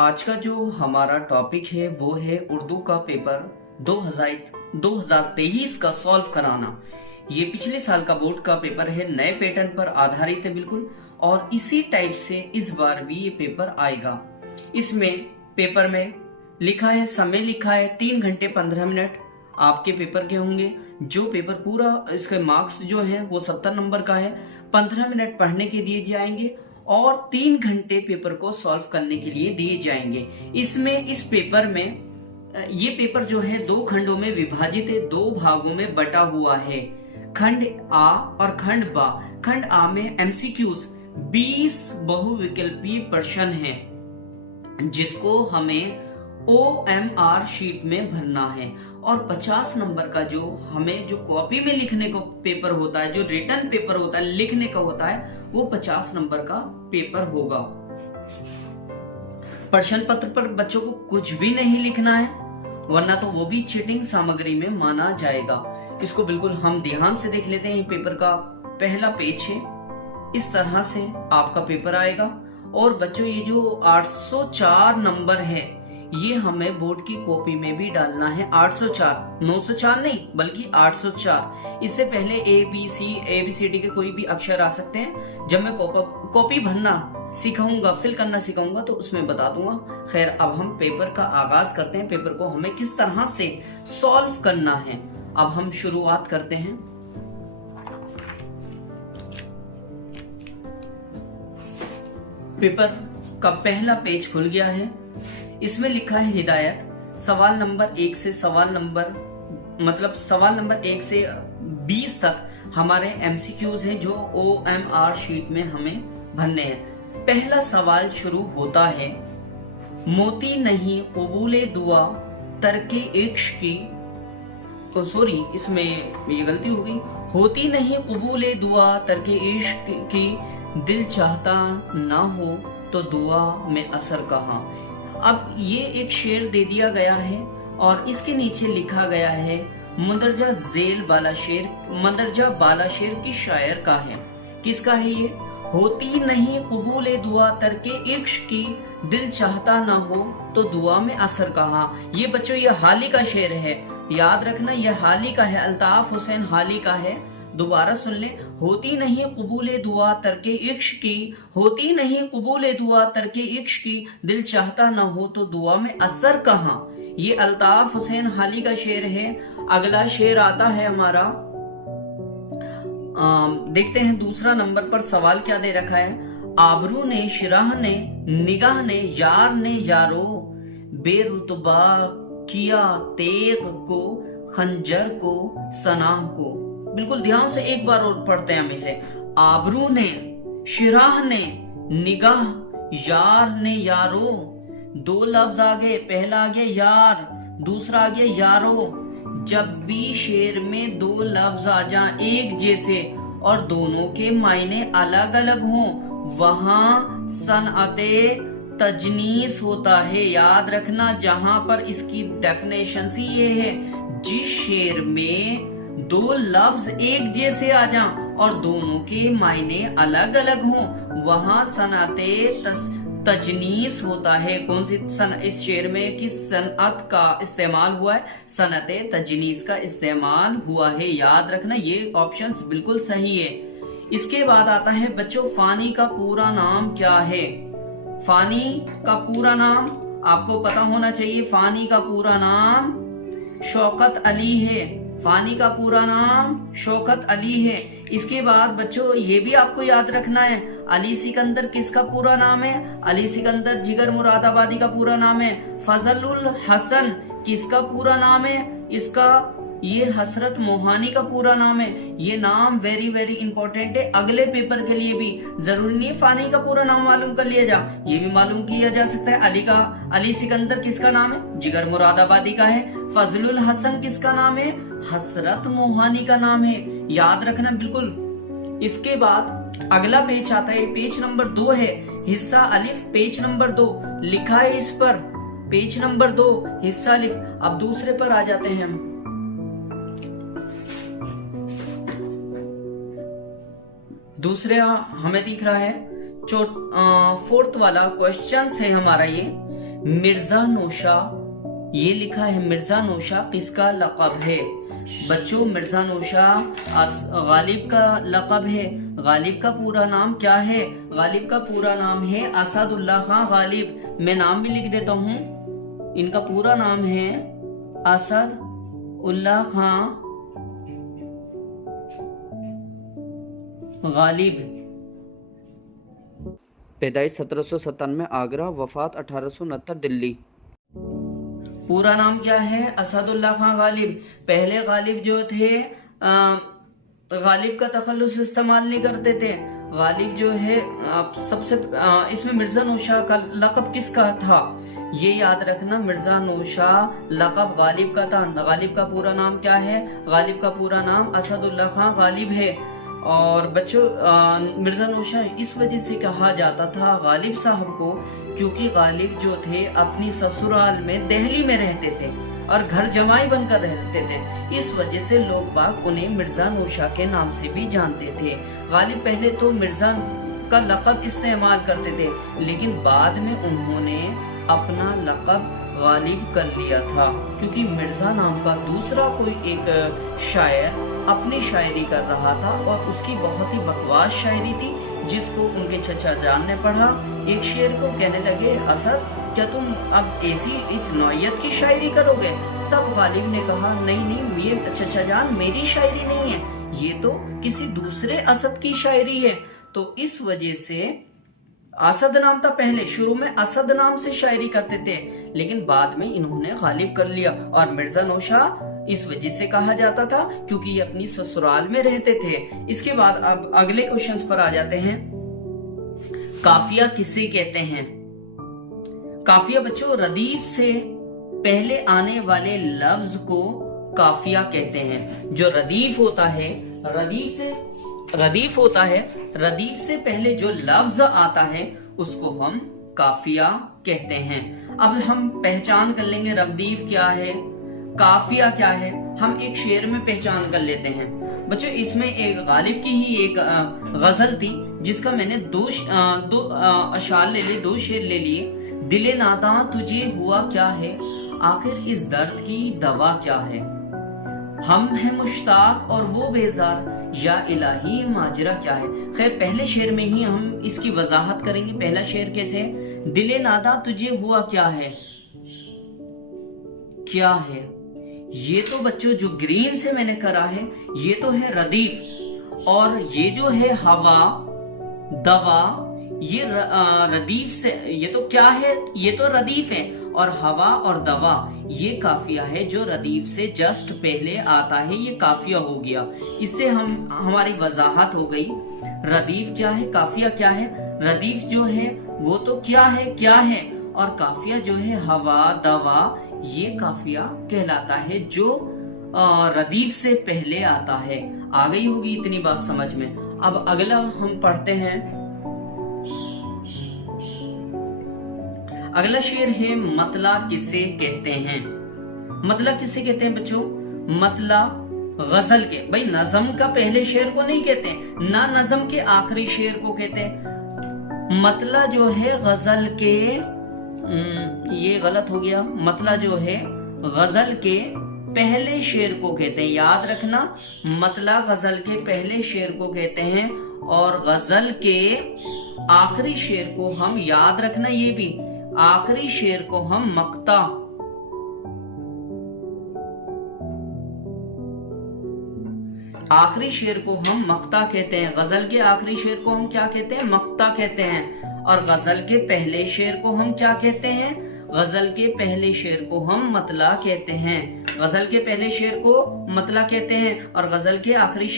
आज का जो हमारा टॉपिक है वो है उर्दू का पेपर 2023 का सॉल्व कराना। ये पिछले साल का बोर्ड का पेपर है, नए पैटर्न पर आधारित है बिल्कुल, और इसी टाइप से इस बार भी ये पेपर आएगा। इसमें पेपर में लिखा है, समय लिखा है 3 घंटे 15 मिनट आपके पेपर के होंगे। जो पेपर पूरा इसके मार्क्स जो हैं वो 70 नंबर का है। 15 मिनट पढ़ने के दिए जाएंगे और 3 घंटे पेपर को सॉल्व करने के लिए दिए जाएंगे। इसमें इस पेपर में ये पेपर जो है 2 खंडों में विभाजित है, 2 भागों में बटा हुआ है, खंड आ और खंड बा। खंड आ में एमसीक्यूज 20 बहुविकल्पीय प्रश्न हैं जिसको हमें OMR शीट में भरना है, और 50 नंबर का जो हमें जो कॉपी में लिखने को पेपर होता है, जो रिटर्न पेपर होता है, लिखने का होता है, वो 50 नंबर का पेपर होगा। प्रश्न पत्र पर बच्चों को कुछ भी नहीं लिखना है, वरना तो वो भी चीटिंग सामग्री में माना जाएगा। इसको बिल्कुल हम ध्यान से देख लेते हैं। पेपर का पहला पेज है, इस तरह से आपका पेपर आएगा। और बच्चों ये जो 804 नंबर है ये हमें बोर्ड की कॉपी में भी डालना है। 804, 904 नहीं बल्कि 804। इससे पहले ABCD के कोई भी अक्षर आ सकते हैं। जब मैं कॉपी भरना सिखाऊंगा, फिल करना सिखाऊंगा तो उसमें बता दूंगा। खैर, अब हम पेपर का आगाज करते हैं। पेपर को हमें किस तरह से सॉल्व करना है, अब हम शुरुआत करते हैं। पेपर का पहला पेज खुल गया है। इसमें लिखा है हिदायत। सवाल नंबर 1 से सवाल नंबर 1 से 20 तक हमारे एमसीक्यूज हैं जो OMR शीट में हमें भरने हैं। पहला सवाल शुरू होता है, मोती नहीं कबूले दुआ तरके इश्क की, सॉरी इसमें ये गलती हो गई, होती नहीं कबूले दुआ तरके इश्क की, दिल चाहता ना हो तो दुआ में असर कहाँ। अब ये एक शेर दे दिया गया है और इसके नीचे लिखा गया है मंदरजा जेल बाला शेर, मंदरजा बाला शेर की शायर का है। किसका है ये? होती नहीं कबूले दुआ तरके इश्क की, दिल चाहता ना हो तो दुआ में असर कहाँ। ये बच्चों ये हाली का शेर है, याद रखना, ये हाली का है, अल्ताफ हुसैन हाली का है। दोबारा सुन ले, होती नहीं कबूले दुआ तरके इश्क की, होती नहीं कबूले दुआ तरके इश्क की, दिल चाहता ना हो तो दुआ में असर कहाँ। ये अल्ताफ हुसैन हाली का शेर है। अगला शेर आता है हमारा, देखते हैं दूसरा नंबर पर सवाल क्या दे रखा है। आबरू ने शिराह ने निगाह ने यार ने यारो, बेरुतबा किया तेग को खंजर को सनाह को। बिल्कुल ध्यान से एक बार और पढ़ते हैं हम इसे। आबरू ने शिराह ने निगाह यार ने यारो, 2 लफ्ज आगे, पहला आ गया यार, दूसरा आ गया यारो। जब भी शेर में 2 लफ्ज आ जाएं एक जैसे और दोनों के मायने अलग अलग हों, वहां सनअते तजनीस होता है। याद रखना, जहां पर इसकी डेफिनेशन सी ये है, जिस शेर में 2 लफ्ज एक जैसे आ जाएं और दोनों के मायने अलग अलग हों, वहां सनअते तजनीस होता है। कौन सी सन इस शेर में किस सनअत का इस्तेमाल हुआ है? सनअते तजनीस का इस्तेमाल हुआ है। याद रखना, ये ऑप्शंस बिल्कुल सही है। इसके बाद आता है बच्चों, फानी का पूरा नाम क्या है? फानी का पूरा नाम आपको पता होना चाहिए। फानी का पूरा नाम शौकत अली है। फानी का पूरा नाम शौकत अली है। इसके बाद बच्चों ये भी आपको याद रखना है, अली सिकंदर किसका पूरा नाम है? अली सिकंदर जिगर मुरादाबादी का पूरा नाम है। फजलुल हसन किसका पूरा नाम है? इसका ये हसरत मोहानी का पूरा नाम है। ये नाम वेरी वेरी इंपॉर्टेंट है अगले पेपर के लिए भी। जरूरी नहीं फानी का पूरा नाम मालूम कर लिया जा, ये भी मालूम किया जा सकता है। अली सिकंदर किसका नाम है? जिगर मुरादाबादी का है। फजलुल हसन किसका नाम है? हसरत मोहानी का नाम है। याद रखना बिल्कुल। इसके बाद अगला पेज आता है, पेज नंबर 2 है, हिस्सा अलिफ, पेज नंबर 2 लिखा है इस पर, पेज नंबर 2 हिस्सा अलिफ। अब दूसरे पर आ जाते हैं हम। दूसरा हमें दिख रहा है 4th वाला क्वेश्चन है हमारा ये। मिर्जा नौशा, ये लिखा है मिर्जा नौशा किसका लक़ब है? बच्चों मिर्जा नौशा गालिब का लक़ब है। गालिब का पूरा नाम क्या है? गालिब का पूरा नाम है असदुल्लाह खां गालिब। मैं नाम भी लिख देता हूँ, इनका पूरा नाम है असद उल्लाह खां गालिब। पैदाइश 1797 आगरा, वफात 1869 दिल्ली। पूरा नाम क्या है? असदुल्लाह खां गालिब। पहले गालिब जो थे गालिब का तखल्लुस इस्तेमाल नहीं करते थे। गालिब जो है सबसे इसमें मिर्जा नौशा का लक़ब किसका था ये याद रखना। मिर्जा नौशा लक़ब गालिब का था। गालिब का पूरा नाम क्या है? गालिब का पूरा नाम असदुल्लाह खां गालिब है। और बच्चों मिर्जा नौशा इस वजह से कहा जाता था गालिब साहब को क्योंकि गालिब जो थे अपनी ससुराल में दिल्ली में रहते थे और घर जमाई बनकर रहते थे। इस वजह से लोग बाग उन्हें मिर्जा नौशा के नाम से भी जानते थे। गालिब पहले तो मिर्जा का लक़ब इस्तेमाल करते थे लेकिन बाद में उन्होंने अपना लक़ब गालिब कर लिया था क्योंकि मिर्जा नाम का दूसरा कोई एक शायर अपनी शायरी कर रहा था और उसकी बहुत ही बकवास शायरी थी जिसको उनके चचा जान ने पढ़ा। एक शेर को कहने लगे असद क्या तुम अब ऐसी इस नौयत की शायरी करोगे? तब गालिब ने कहा नहीं नहीं ये चचा जान मेरी शायरी नहीं है, ये तो किसी दूसरे असद की शायरी है। तो इस वजह से असद नाम था, पहले शुरू में असद नाम से शायरी करते थे लेकिन बाद में इन्होंने गालिब कर लिया। और मिर्जा नौशा इस वजह से कहा जाता था क्योंकि ये अपनी ससुराल में रहते थे। इसके बाद अब अगले क्वेश्चंस पर आ जाते हैं। काफिया किसे कहते हैं? काफिया बच्चों रदीफ से पहले आने वाले लफ्ज को काफिया कहते हैं। जो रदीफ होता है, रदीफ से पहले जो लफ्ज आता है उसको हम काफिया कहते हैं। अब हम पहचान कर लेंगे रदीफ क्या है, काफिया क्या है। हम एक शेर में पहचान कर लेते हैं। बच्चों इसमें एक गालिब की ही एक गजल थी जिसका मैंने दो अशार ले लिए, 2 शेर ले लिए। दिले नादा तुझे हुआ क्या है, आखिर इस दर्द की दवा क्या है। हम हैं मुश्ताक और वो बेजार, या इलाही माजरा क्या है। खैर पहले शेर में ही हम इसकी वजाहत करेंगे। पहला शेर कैसे? दिले नादा तुझे हुआ क्या है, क्या है। ये तो बच्चों जो ग्रीन से मैंने करा है ये तो है रदीफ, और ये जो है हवा दवा ये रदीफ से, ये तो क्या है, ये तो रदीफ है। और हवा और दवा ये काफिया है जो रदीफ से जस्ट पहले आता है, ये काफिया हो गया। इससे हमारी वजाहत हो गई। रदीफ क्या है, काफिया क्या है। रदीफ जो है वो तो क्या है, और काफिया जो है हवा दवा ये काफिया कहलाता है जो रदीफ से पहले आता है। आ गई होगी इतनी बात समझ में। अब अगला हम पढ़ते हैं। अगला शेर है मतला किसे कहते हैं। मतला किसे कहते हैं बच्चों? मतला गजल के, भाई नज़म का पहले शेर को नहीं कहते, ना नज़म के आखिरी शेर को कहते हैं। मतला जो है गजल के, ये गलत हो गया। मतला जो है गजल के पहले शेर को कहते हैं। याद रखना, मतला गजल के पहले शेर को कहते हैं और गजल के आखिरी शेर को हम, याद रखना ये भी, आखिरी शेर को हम मक्ता, आखिरी शेर को हम मक्ता कहते हैं। गजल के आखिरी शेर को हम क्या कहते हैं? मक्ता कहते हैं। और गजल के पहले शेर को हम क्या कहते हैं? गजल के पहले शेर को हम मतला कहते हैं। गजल के पहले शेर को मतला कहते हैं और गजल के आखिरी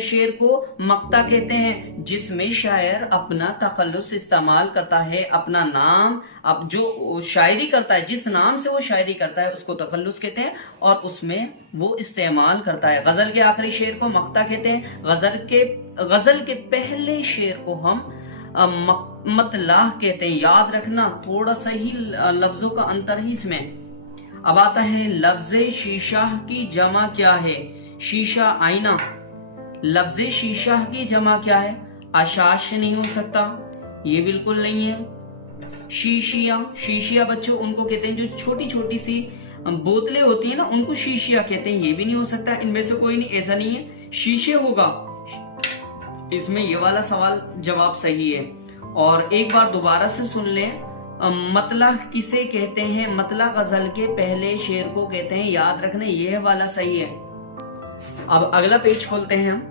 शेर को मक्ता कहते हैं, जिसमें शायर अपना तखल्लुस इस्तेमाल करता है, अपना नाम, अब जो शायरी करता है, जिस नाम से वो शायरी करता है उसको तखल्लुस कहते हैं और उसमें वो इस्तेमाल करता है। गजल के आखिरी शेर को मक्ता कहते हैं, गजल के पहले शेर को हम मतला कहते हैं। याद रखना, थोड़ा सा ही लफ्जों का अंतर ही इसमें। अब आता है लफ्ज़े शीशा की जमा क्या है? शीशा आईना। लफ्ज़े शीशा की जमा क्या है? आशाश नहीं हो सकता, ये बिल्कुल नहीं है। शीशियां, शीशिया बच्चों उनको कहते हैं जो छोटी छोटी सी बोतलें होती है ना, उनको शीशिया कहते हैं। ये भी नहीं हो सकता, इनमें से कोई नहीं, ऐसा नहीं है, शीशे होगा इसमें। ये वाला सवाल जवाब सही है। और एक बार दोबारा से सुन लें, मतला किसे कहते हैं? मतला गजल के पहले शेर को कहते हैं, याद रखना ये वाला सही है। अब अगला पेज खोलते हैं हम।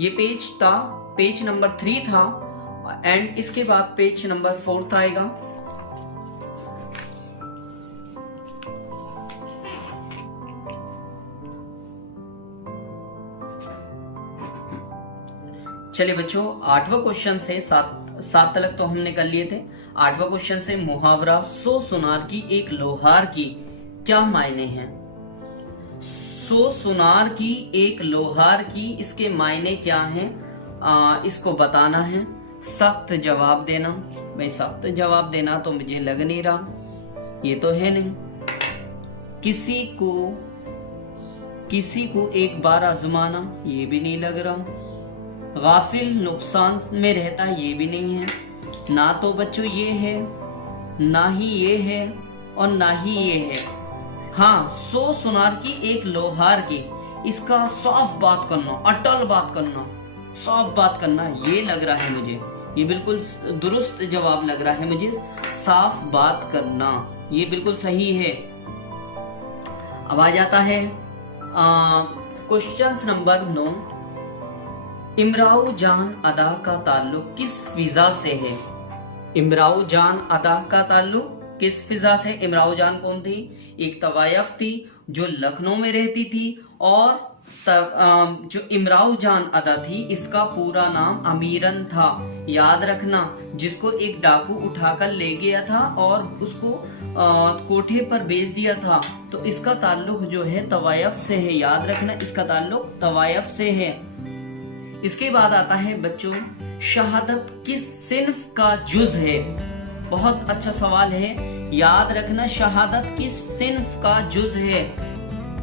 ये पेज था, पेज नंबर 3 था, एंड इसके बाद पेज नंबर 4 आएगा। चलिए बच्चों, 8वां क्वेश्चन से 7 तक तो हमने कर लिए थे। 8वां क्वेश्चन से मुहावरा 100 सुनार की एक लोहार की क्या मायने हैं? 100 सुनार की एक लोहार की, इसके मायने क्या हैं? इसको बताना है, सख्त जवाब देना। भाई सख्त जवाब देना तो मुझे लग नहीं रहा, ये तो है नहीं। किसी को एक बार आजमाना, ये भी नहीं लग रहा। गाफिल नुकसान में रहता, ये भी नहीं है। ना तो बच्चों ये है, ना ही ये है, और ना ही ये है। हाँ, 100 सुनार की एक लोहार की, इसका साफ बात करना, अटल बात करना, साफ बात करना, ये लग रहा है मुझे। ये बिल्कुल दुरुस्त जवाब लग रहा है मुझे, साफ बात करना, ये बिल्कुल सही है। अब आ जाता है क्वेश्चन नंबर 9। इमराऊ जान अदा का ताल्लुक किस फिजा से है? इमराऊ जान अदा का ताल्लुक किस फिजा से? इमराऊ जान कौन थी? एक तवायफ थी जो लखनऊ में रहती थी, और जो इमराऊ जान अदा थी, इसका पूरा नाम अमीरन था, याद रखना। जिसको एक डाकू उठाकर ले गया था और उसको कोठे पर बेच दिया था। तो इसका ताल्लुक जो है तवायफ से है, याद रखना, इसका ताल्लुक तवायफ से है। इसके बाद आता है बच्चों, शहादत किस सिन्फ का जुज है? बहुत अच्छा सवाल है, याद रखना, शहादत किस सिन्फ का जुज है?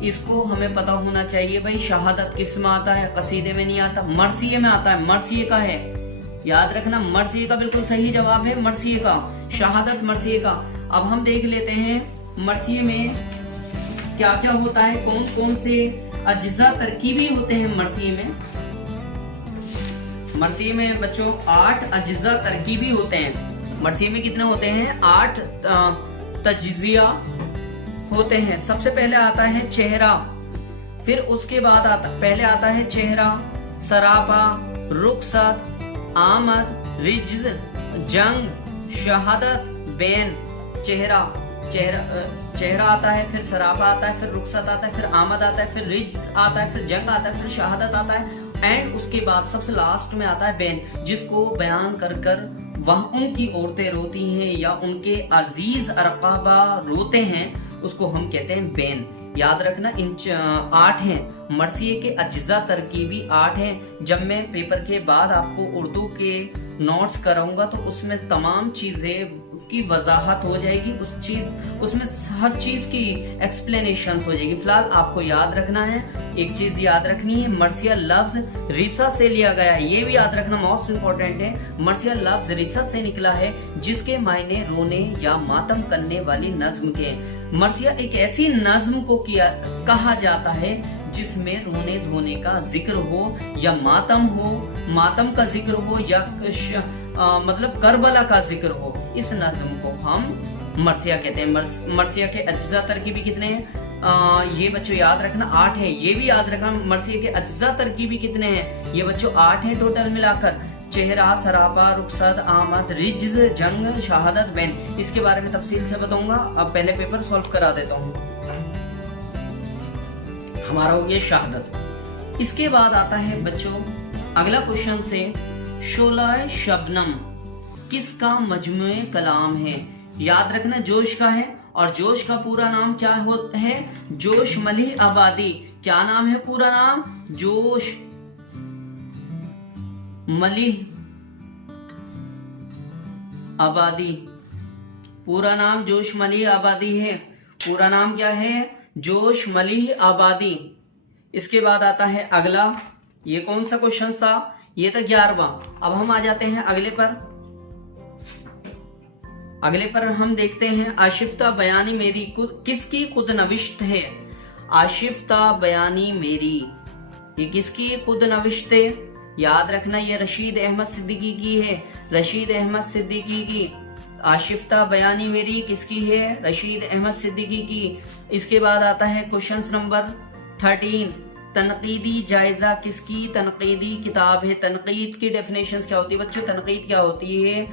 इसको हमें पता होना चाहिए भाई। शहादत किस में आता है? कसीदे में नहीं आता, मरसिये में आता है, मरसिये का है, याद रखना। मरसिये का बिल्कुल सही जवाब है, मरसिये का, शहादत मरसिये का। अब हम देख लेते हैं मरसिये में क्या क्या होता है, कौन कौन से अज्जा तरकीबी होते हैं मरसिये में। मरसिये में बच्चों 8 अज्जा तरकीबी होते हैं। मरसिये में कितने होते हैं? 8 तज्जिया होते हैं। सबसे पहले आता है चेहरा, फिर उसके बाद पहले आता है चेहरा, सरापा, रुखसत, आमद, रिज्ज, जंग, शहादत, बैन। चेहरा आता है, फिर सरापा आता है, फिर रुखसत आता है, फिर आमद आता है, फिर रिज्ज आता है, फिर जंग आता है, फिर शहादत आता है, एंड उसके बाद सबसे लास्ट में आता है बैन, जिसको बयान कर कर वह उनकी औरतें रोती हैं या उनके अजीज अरकाबा रोते हैं, उसको हम कहते हैं बैन। याद रखना, इन 8 हैं मरसिये के अज्जा तरकीबी, 8 हैं। जब मैं पेपर के बाद आपको उर्दू के नोट्स कराऊंगा तो उसमें तमाम चीजें की वजाहत हो जाएगी, उसमें हर चीज की एक्सप्लेनेशन हो जाएगी। फिलहाल आपको याद रखना है, एक चीज याद रखनी है, मरसिया लफ्ज रिसा से लिया गया है, ये भी याद रखना, मोस्ट इंपॉर्टेंट है। मरसिया लफ्ज रिसा से निकला है, जिसके मायने रोने या मातम करने वाली नज्म के। मरसिया एक ऐसी नज्म को कहा जाता है जिसमें रोने धोने का जिक्र हो या मातम का जिक्र हो या मतलब करबला का जिक्र हो, इस नज्म को हम मरसिया कहते हैं। मरसिया के अज्जा तरकीबी कितने हैं? ये बच्चों याद रखना 8 है, ये भी याद रखना। मरसिया के अज्जा तरकीबी कितने हैं? ये बच्चों 8 है टोटल मिलाकर, चेहरा, सरापा, रुखसत, आमद, रिज्ज, जंग, शहादत, बैन। इसके बारे में तफसील से बताऊंगा, अब पहले पेपर सॉल्व करा देता हूँ। हमारा हो गया शहादत। इसके बाद आता है बच्चों अगला क्वेश्चन से, शोलाए शबनम किसका मजमुए कलाम है? याद रखना, जोश का है, और जोश का पूरा नाम क्या है? जोश मलिह आबादी। क्या नाम है पूरा नाम? जोश मलिह आबादी। पूरा नाम जोश मलिह आबादी है। पूरा नाम क्या है? जोश मलिह आबादी। इसके बाद आता है अगला, ये कौन सा क्वेश्चन था? ये था 11वां। अब हम आ जाते हैं अगले पर। अगले पर हम देखते हैं आशिफ्ता बयानी मेरी किसकी खुद नविश्त है। आशिफ्ता बयानी मेरी ये किसकी खुद नविश्त है? याद रखना ये रशीद अहमद सिद्दीकी की है, रशीद अहमद सिद्दीकी की। आशिफ्ता बयानी मेरी किसकी है? रशीद अहमद सिद्दीकी की। इसके बाद आता है क्वेश्चन नंबर 13, तनकीदी जायजा किसकी तनकीदी किताब है? तनकीद की डेफिनेशंस क्या होती है बच्चों? तनकीद क्या होती है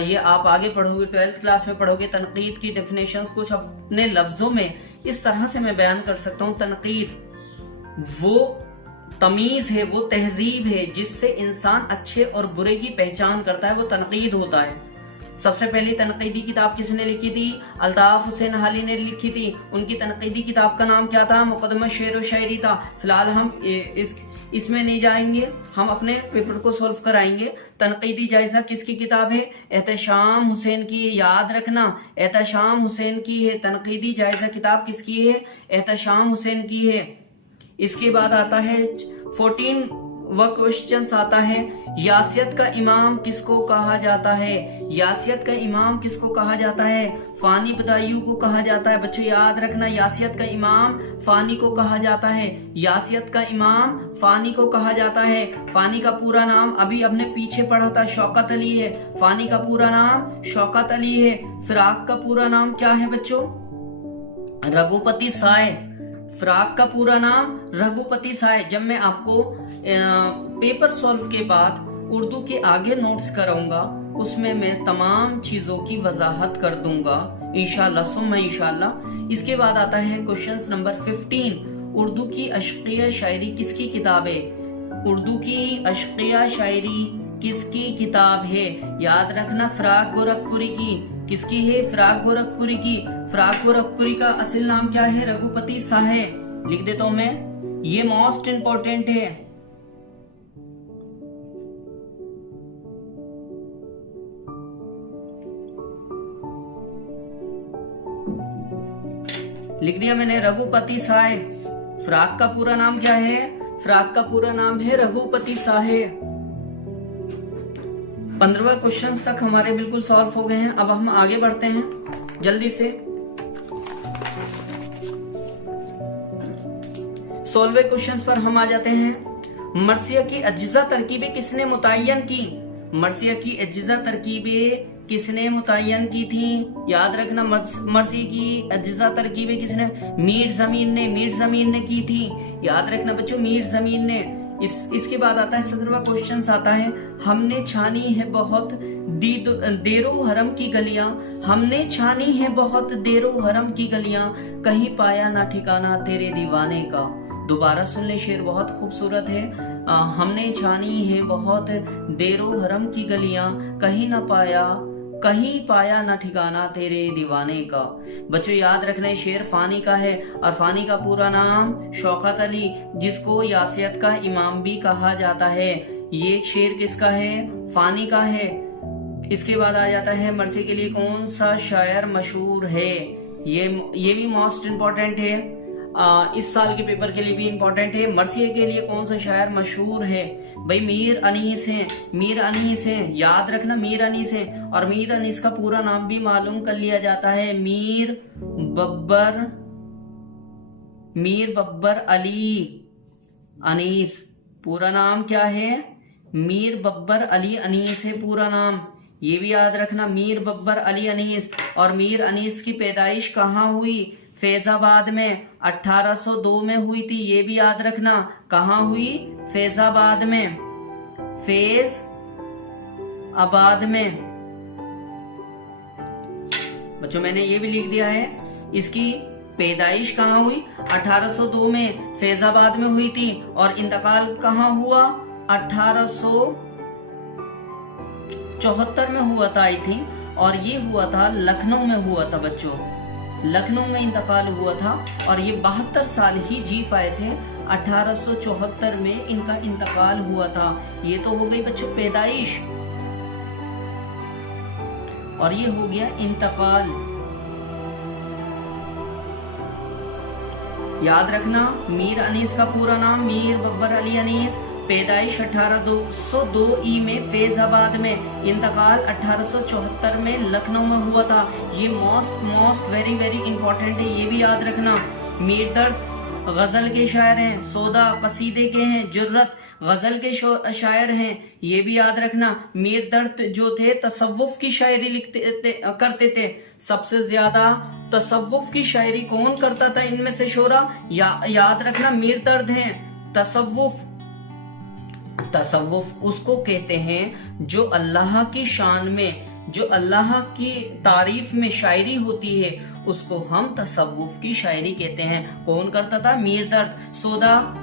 ये आप आगे पढ़ोगे, 12th क्लास में पढ़ोगे। तनकीद की डेफिनेशंस कुछ अपने लफ्जों में इस तरह से मैं बयान कर सकता हूँ। तनकीद वो तमीज है, वो तहजीब है जिससे इंसान अच्छे और बुरे की पहचान करता है, वो तनकीद होता है। सबसे पहली तनकीदी किताब किसने लिखी थी? अल्ताफ हुसैन हाली ने लिखी थी। उनकी तनकीदी किताब का नाम क्या था? मुकदमा शेर व शायरी था। फिलहाल हम इसमें नहीं जाएंगे, हम अपने पेपर को सॉल्व कराएंगे। तनकीदी जायजा किसकी किताब है? एहतशाम हुसैन की। याद रखना एहतशाम हुसैन की है। तनकीदी जायजा किताब किसकी है? एहतशाम हुसैन की है। इसके बाद आता है 14 वह क्वेश्चन आता है, यासियत का इमाम किसको कहा जाता है? यासियत का इमाम किसको कहा जाता है? फानी बदायूं को कहा जाता है। बच्चों याद रखना यासियत का इमाम फानी को कहा जाता है। यासियत का इमाम फानी को कहा जाता है। फानी का पूरा नाम अभी हमने पीछे पढ़ा था, शौकत अली है। फानी का पूरा नाम शौकत अली है। फिराक का पूरा नाम क्या है बच्चों? रघुपति साय। फिराक का पूरा नाम रघुपति साय। जब मैं आपको पेपर सॉल्व के बाद उर्दू के आगे नोट्स कराऊंगा उसमें मैं तमाम चीजों की वजाहत कर दूंगा इंशाल्लाह सुम्मा इंशाल्लाह। इसके बाद आता है क्वेश्चन नंबर 15, उर्दू की अश्किया शायरी किसकी किताब है? उर्दू की अश्किया शायरी किसकी किताब है? याद रखना फिराक गोरखपुरी की। किसकी है? फिराक गोरखपुरी की। फिराक गोरखपुरी का असल नाम क्या है? रघुपति साहे। लिख देता हूं मैं, ये मोस्ट इंपॉर्टेंट है। लिख दिया मैंने, रघुपति साहे। फिराक का पूरा नाम क्या है? फिराक का पूरा नाम है रघुपति साहे। 15वां क्वेश्चन तक हमारे बिल्कुल सॉल्व हो गए हैं। अब हम आगे बढ़ते हैं जल्दी से। 16वें क्वेश्चन पर हम आ जाते हैं। मर्सिया की अज्जा तरकीबें किसने मुतय्यन की? मर्सिया की अज्जा तरकीबें किसने मुतय्यन की थी? याद रखना मर्सी की अज्जा तरकीबें किसने? मीर जमीन ने। मीर जमीन ने की थी। याद रखना बच्चों, मीर जमीन ने। इसके बाद आता है 17वां क्वेश्चन आता है, हमने छानी है बहुत देरो हरम की गलियां। हमने छानी है बहुत देरो हरम की गलियां, कहीं पाया ना ठिकाना तेरे दीवाने का। दोबारा सुन ले, शेर बहुत खूबसूरत है। हमने छानी है बहुत देरो हरम की गलियां, कहीं पाया ना ठिकाना तेरे दीवाने का। बच्चों याद रखना शेर फानी का है और फानी का पूरा नाम शौकत अली, जिसको यासियत का इमाम भी कहा जाता है। ये शेर किसका है? फानी का है। इसके बाद आ जाता है मरसी के लिए कौन सा शायर मशहूर है? ये भी मोस्ट इम्पोर्टेंट है, इस साल के पेपर के लिए भी इम्पोर्टेंट है। मरसिया के लिए कौन सा शायर मशहूर है? भाई मीर अनीस हैं। मीर अनीस हैं, याद रखना मीर अनीस हैं। और मीर अनीस का पूरा नाम भी मालूम कर लिया जाता है, मीर बब्बर अली अनीस। पूरा नाम क्या है? मीर बब्बर अली अनीस है पूरा नाम। ये भी याद रखना, मीर बब्बर अली अनीस। और मीर अनीस की पैदाइश कहाँ हुई? फैजाबाद में 1802 में हुई थी। ये भी याद रखना, कहाँ हुई? फैजाबाद में, फैज आबाद में। बच्चों मैंने ये भी लिख दिया है, इसकी पैदाइश कहाँ हुई? 1802 में फैजाबाद में हुई थी। और इंतकाल कहाँ हुआ? 1874 में हुआ था आई थिंक। और ये हुआ था लखनऊ में हुआ था बच्चों, लखनऊ में इंतकाल हुआ था। और ये 72 साल ही जी पाए थे। 1874 में इनका इंतकाल हुआ था। ये तो हो गई बच्चों पैदाइश, और ये हो गया इंतकाल। याद रखना मीर अनीस का पूरा नाम मीर बब्बर अली अनीस। पैदाइश 1802 में फैजाबाद में, इंतकाल 1874 में लखनऊ में हुआ था। ये मोस्ट वेरी वेरी इंपॉर्टेंट है, ये भी याद रखना। मीर दर्द गजल के शायर हैं, सौदा कसीदे के हैं, जुर्रत गजल के शायर हैं, ये भी याद रखना। मीर दर्द जो थे तसव्वुफ की शायरी करते थे। सबसे ज्यादा तसव्वुफ की शायरी कौन करता था इनमें से शोरा? याद रखना, मीर दर्द हैं। तसव्वुफ उसको कहते हैं जो अल्लाह की शान में, जो अल्लाह की तारीफ में शायरी होती है, उसको हम तसव्वुफ की शायरी कहते हैं। कौन करता था? मीर दर्द। सौदा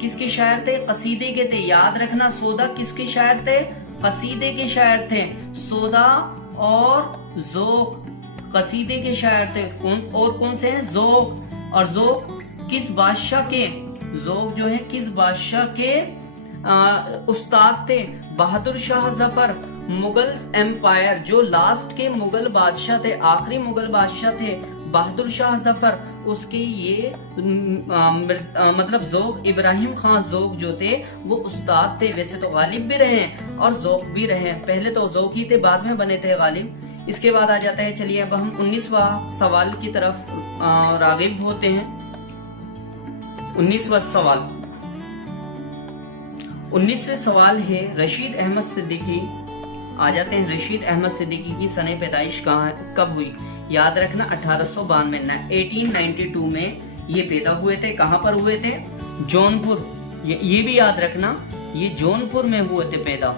किसके शायर थे? कसीदे के थे। याद रखना, सौदा किसके शायर थे? कसीदे के शायर थे। सौदा और ज़ौक़ कसीदे के शायर थे। कौन से हैं? ज़ौक़। और ज़ौक़ किस बादशाह के? ज़ौक़ जो है किस बादशाह के उस्ताद थे? बहादुर शाह जफर। मुगल एम्पायर जो लास्ट के मुगल बादशाह थे, आखिरी मुगल बादशाह थे बहादुर शाह जफर, उसके ये मतलब ज़ौक़ इब्राहिम खान ज़ौक़ जो थे वो उस्ताद थे। वैसे तो गालिब भी रहे और ज़ौक़ भी रहे, पहले तो ज़ौक़ ही थे, बाद में बने थे गालिब। इसके बाद आ जाता है, चलिए अब हम 19वां सवाल की तरफ राग़िब होते हैं। 19वां सवाल, 19वें सवाल है रशीद अहमद सिद्दीकी। आ जाते हैं, रशीद अहमद सिद्दीकी की सने पैदाइश कब हुई? याद रखना 1892 1892 में ये पैदा हुए थे। कहाँ पर हुए थे? जौनपुर। ये भी याद रखना, ये जौनपुर में हुए थे पैदा,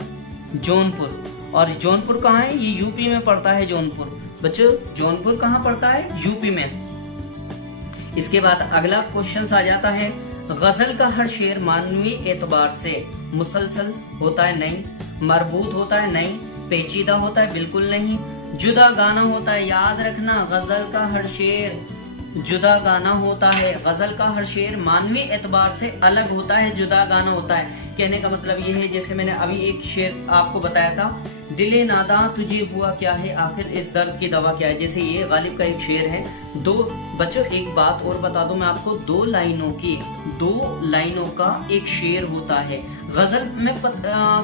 जौनपुर। और जौनपुर कहाँ है? ये यूपी में पड़ता है जौनपुर। बच्चों जौनपुर कहाँ पड़ता है? यूपी में। इसके बाद अगला क्वेश्चन आ जाता है, गजल का हर शेर मानवी एतबार से मुसलसल होता है? नहीं। मरबूत होता है? नहीं। पेचीदा होता है? बिल्कुल नहीं। जुदा गाना होता है? याद रखना, गजल का हर शेर जुदा गाना होता है। गजल का हर शेर मानवी एतबार से अलग होता है, जुदा गाना होता है। कहने का मतलब ये है, जैसे मैंने अभी एक शेर आपको बताया था, दिले नादा तुझे हुआ क्या है, आखिर इस दर्द की दवा क्या है। जैसे ये गालिब का एक शेर है। दो बच्चों एक बात और बता दूं मैं आपको, दो लाइनों का एक शेर होता है। गजल में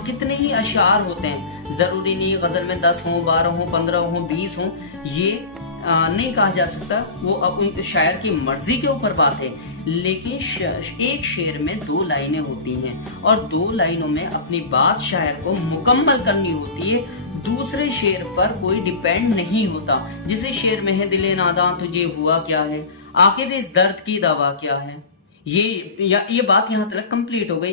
कितने ही अशार होते हैं, जरूरी नहीं गजल में 10 हो, 12 हो, 15 हो, 20 हो, ये नहीं कहा जा सकता। वो अब उन शायर की मर्जी के ऊपर बात है। लेकिन एक शेर में 2 लाइनें होती हैं और 2 लाइनों में अपनी बात शायर को मुकम्मल करनी होती है, दूसरे शेर पर कोई डिपेंड नहीं होता। जिसे शेर में है, दिले नादा तुझे हुआ क्या है, आखिर इस दर्द की दवा क्या है। ये बात यहाँ तक कंप्लीट हो गई।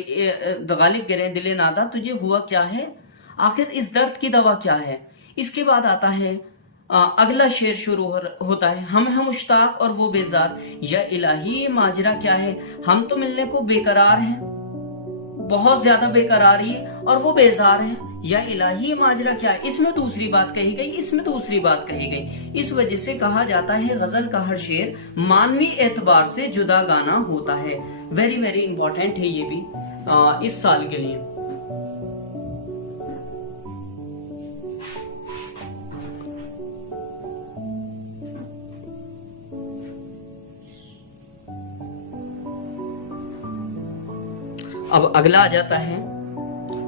गालिब कह रहे हैं, दिले नादा तुझे हुआ क्या है, आखिर इस दर्द की दवा क्या है। इसके बाद आता है अगला शेर शुरू होता है, हम मुश्ताक और वो बेजार, या इलाही माजरा क्या है, हम तो मिलने को बेकरार हैं, बहुत ज्यादा बेकरारी और वो बेजार हैं, या इलाही माजरा क्या है। इसमें दूसरी बात कही गई, इसमें दूसरी बात कही गई। इस वजह से कहा जाता है गजल का हर शेर मानवी एतबार से जुदा गाना होता है। वेरी वेरी इंपॉर्टेंट है ये भी इस साल के लिए। अब अगला आ जाता है,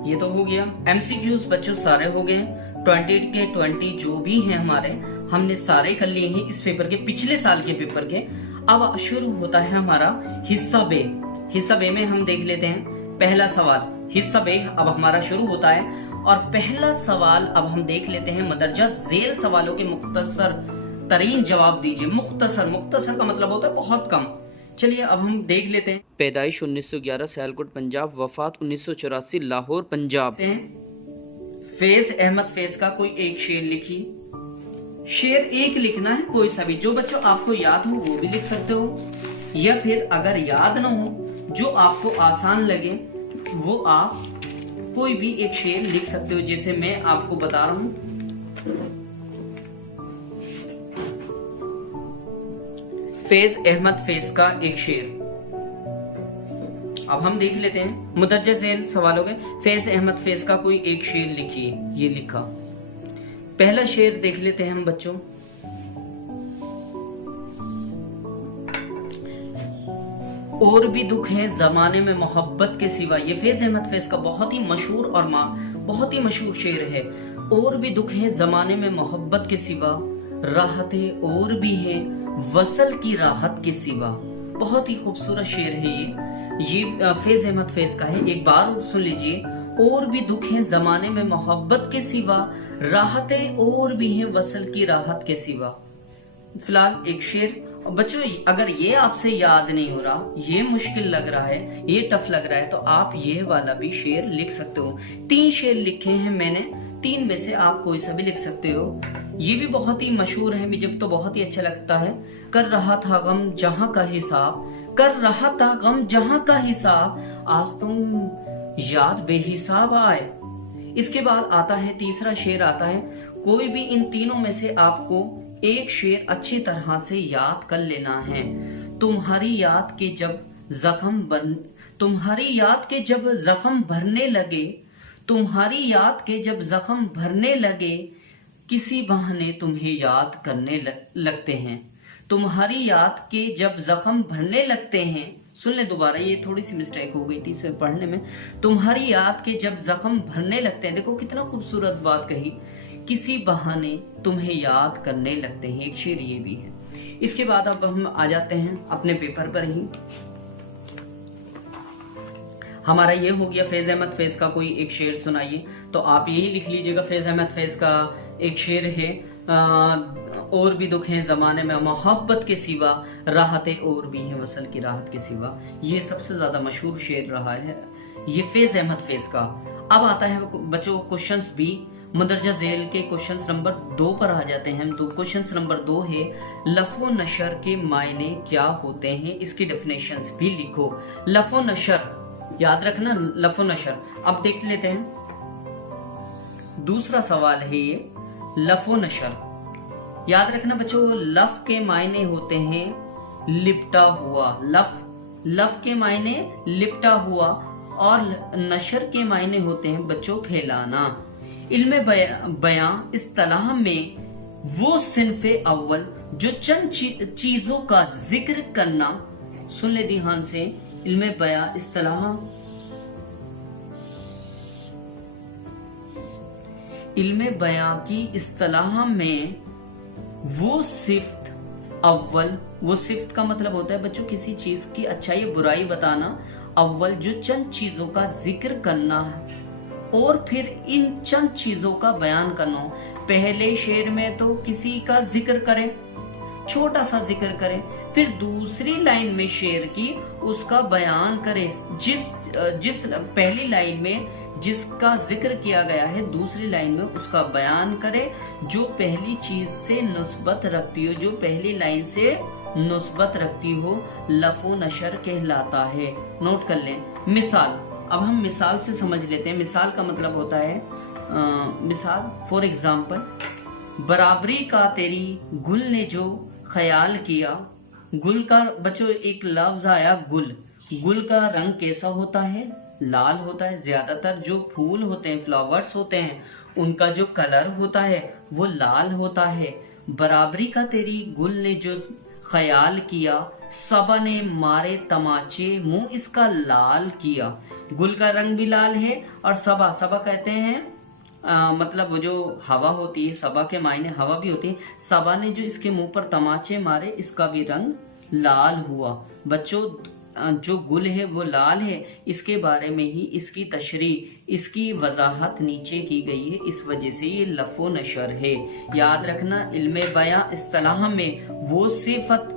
ये तो हो गया एमसीक्यूज बच्चों, सारे हो गए 20 के 20 जो भी हैं हमारे, हमने सारे कर लिए हैं इस पेपर के, पिछले साल के पेपर के। अब शुरू होता है हमारा हिस्सा बे। हिस्सा बे में हम देख लेते हैं पहला सवाल। हिस्सा बे अब हमारा शुरू होता है और पहला सवाल अब हम देख लेते हैं, मदरजा झेल सवालों के मुख्तसर तरीन जवाब दीजिए। मुख्तसर का मतलब होता है बहुत कम। चलिए अब हम देख लेते हैं। पैदाइश 1911 सियालकोट पंजाब, वफात 1984 लाहौर पंजाब। फैज अहमद फैज का कोई एक शेर लिखी। शेर एक लिखना है, कोई सा भी, जो बच्चों आपको याद हो वो भी लिख सकते हो, या फिर अगर याद ना हो जो आपको आसान लगे वो आप कोई भी एक शेर लिख सकते हो, जैसे मैं आपको बता रहा हूं। फैज अहमद फैज का एक शेर अब हम देख लेते हैं। मुदर्जा झेल सवालों के फैज अहमद फैज का कोई एक शेर लिखिए, ये लिखा। पहला शेर देख लेते हैं हम और भी दुख है जमाने में मोहब्बत के सिवा, ये फैज अहमद फैज का बहुत ही मशहूर और बहुत ही मशहूर शेर है। और भी दुख है जमाने में मोहब्बत के सिवा, राहतें और भी है वसल की राहत के सिवा। बहुत ही खूबसूरत शेर है ये फैज अहमद फैज का है। एक बार और सुन लीजिए। और भी दुख है जमाने में मोहब्बत के सिवा, राहतें और भी हैं वसल की राहत के सिवा। फिलहाल एक शेर। बच्चों अगर ये आपसे याद नहीं हो रहा, ये मुश्किल लग रहा है, ये टफ लग रहा है, तो आप ये वाला भी शेर लिख सकते हो। 3 शेर लिखे हैं मैंने, 3 में से आप कोई सा भी लिख सकते हो। ये भी बहुत ही मशहूर है, मुझे तो बहुत ही अच्छा लगता है। कर रहा था गम जहां का हिसाब, कर रहा था गम जहां का हिसाब, आज तुम याद बेहिसाब आए। इसके बाद आता है तीसरा शेर आता है। कोई भी इन तीनों में से आपको एक शेर अच्छी तरह से याद कर लेना है। तुम्हारी याद के जब जख्म भरने लगे, तुम्हारी याद के जब जख्म भरने लगे, किसी बहाने तुम्हें याद करने लगते हैं। तुम्हारी याद के जब जख्म भरने लगते हैं, सुन ले दोबारा, ये थोड़ी सी मिस्टेक हो गई थी इसे पढ़ने में। तुम्हारी याद के जब जख्म भरने लगते हैं, देखो कितना खूबसूरत बात कही, किसी बहाने तुम्हें याद करने लगते हैं। एक शेर ये भी है। इसके बाद अब हम आ जाते हैं अपने पेपर पर ही। हमारा ये हो गया फैज अहमद फैज का कोई एक शेर सुनाइए, तो आप यही लिख लीजिएगा। फैज अहमद फैज का एक शेर है, और भी दुख है जमाने में मोहब्बत के सिवा, राहतें और भी हैं वसल की राहत के सिवा। ये सबसे ज्यादा मशहूर शेर रहा है ये फैज अहमद फैज का। अब आता है बच्चों क्वेश्चंस भी। मंदरजा झेल के क्वेश्चंस नंबर 2 पर आ जाते हैं। तो क्वेश्चंस नंबर 2 है, लफो नशर के मायने क्या होते हैं, इसकी डेफिनेशंस भी लिखो। लफो नशर याद रखना, लफो नशर। अब देख लेते हैं दूसरा सवाल है ये, लफो नशर। याद रखना बच्चों, लफ के मायने होते हैं लिपटा हुआ। लफ के मायने लिपटा हुआ, और नशर के मायने होते हैं बच्चों फैलाना। इल्मे बयां इस्तिलाह में वो सिन्फे अव्वल जो चंद चीजों का जिक्र करना, सुन ले ध्यान से, इल्मे बयां इस्तिलाह, इल्मे बयां की इस्तिलाह में वो सिफ्त अव्वल, वो सिफ्त का मतलब होता है बच्चों किसी चीज की अच्छाई बुराई बताना। अव्वल जो चंद चीजों का जिक्र करना है, और फिर इन चंद चीजों का बयान करना। पहले शेर में तो किसी का जिक्र करें, छोटा सा जिक्र करें, फिर दूसरी लाइन में शेर की उसका बयान करें। जिस पहली लाइन में जिसका जिक्र किया गया है, दूसरी लाइन में उसका बयान करे जो पहली चीज से निस्बत रखती हो, जो पहली लाइन से निस्बत रखती हो, लफो नशर कहलाता है। नोट कर लें। मिसाल, अब हम मिसाल से समझ लेते हैं। मिसाल का मतलब होता है मिसाल, फॉर एग्जाम्पल, बराबरी का तेरी गुल ने जो ख्याल किया। गुल का बच्चों एक लफ्ज आया गुल। गुल का रंग कैसा होता है? लाल होता है। ज्यादातर जो फूल होते हैं, फ्लावर्स होते हैं, उनका जो कलर होता है वो लाल होता है। बराबरी का तेरी गुल ने जो ख्याल किया, सबा ने मारे तमाचे मुंह इसका लाल किया। गुल का रंग भी लाल है, और सबा कहते हैं मतलब वो जो हवा होती है, सबा के मायने हवा भी होती है। सबा ने जो इसके मुंह पर तमाचे मारे, इसका भी रंग लाल हुआ। बच्चों जो गुल है वो लाल है, इसके बारे में ही इसकी तशरीह, इसकी वजाहत नीचे की गई है। इस वजह से ये लफो नशर है। याद रखना, इल्मे बयां इस्तिलाह में वो सिफत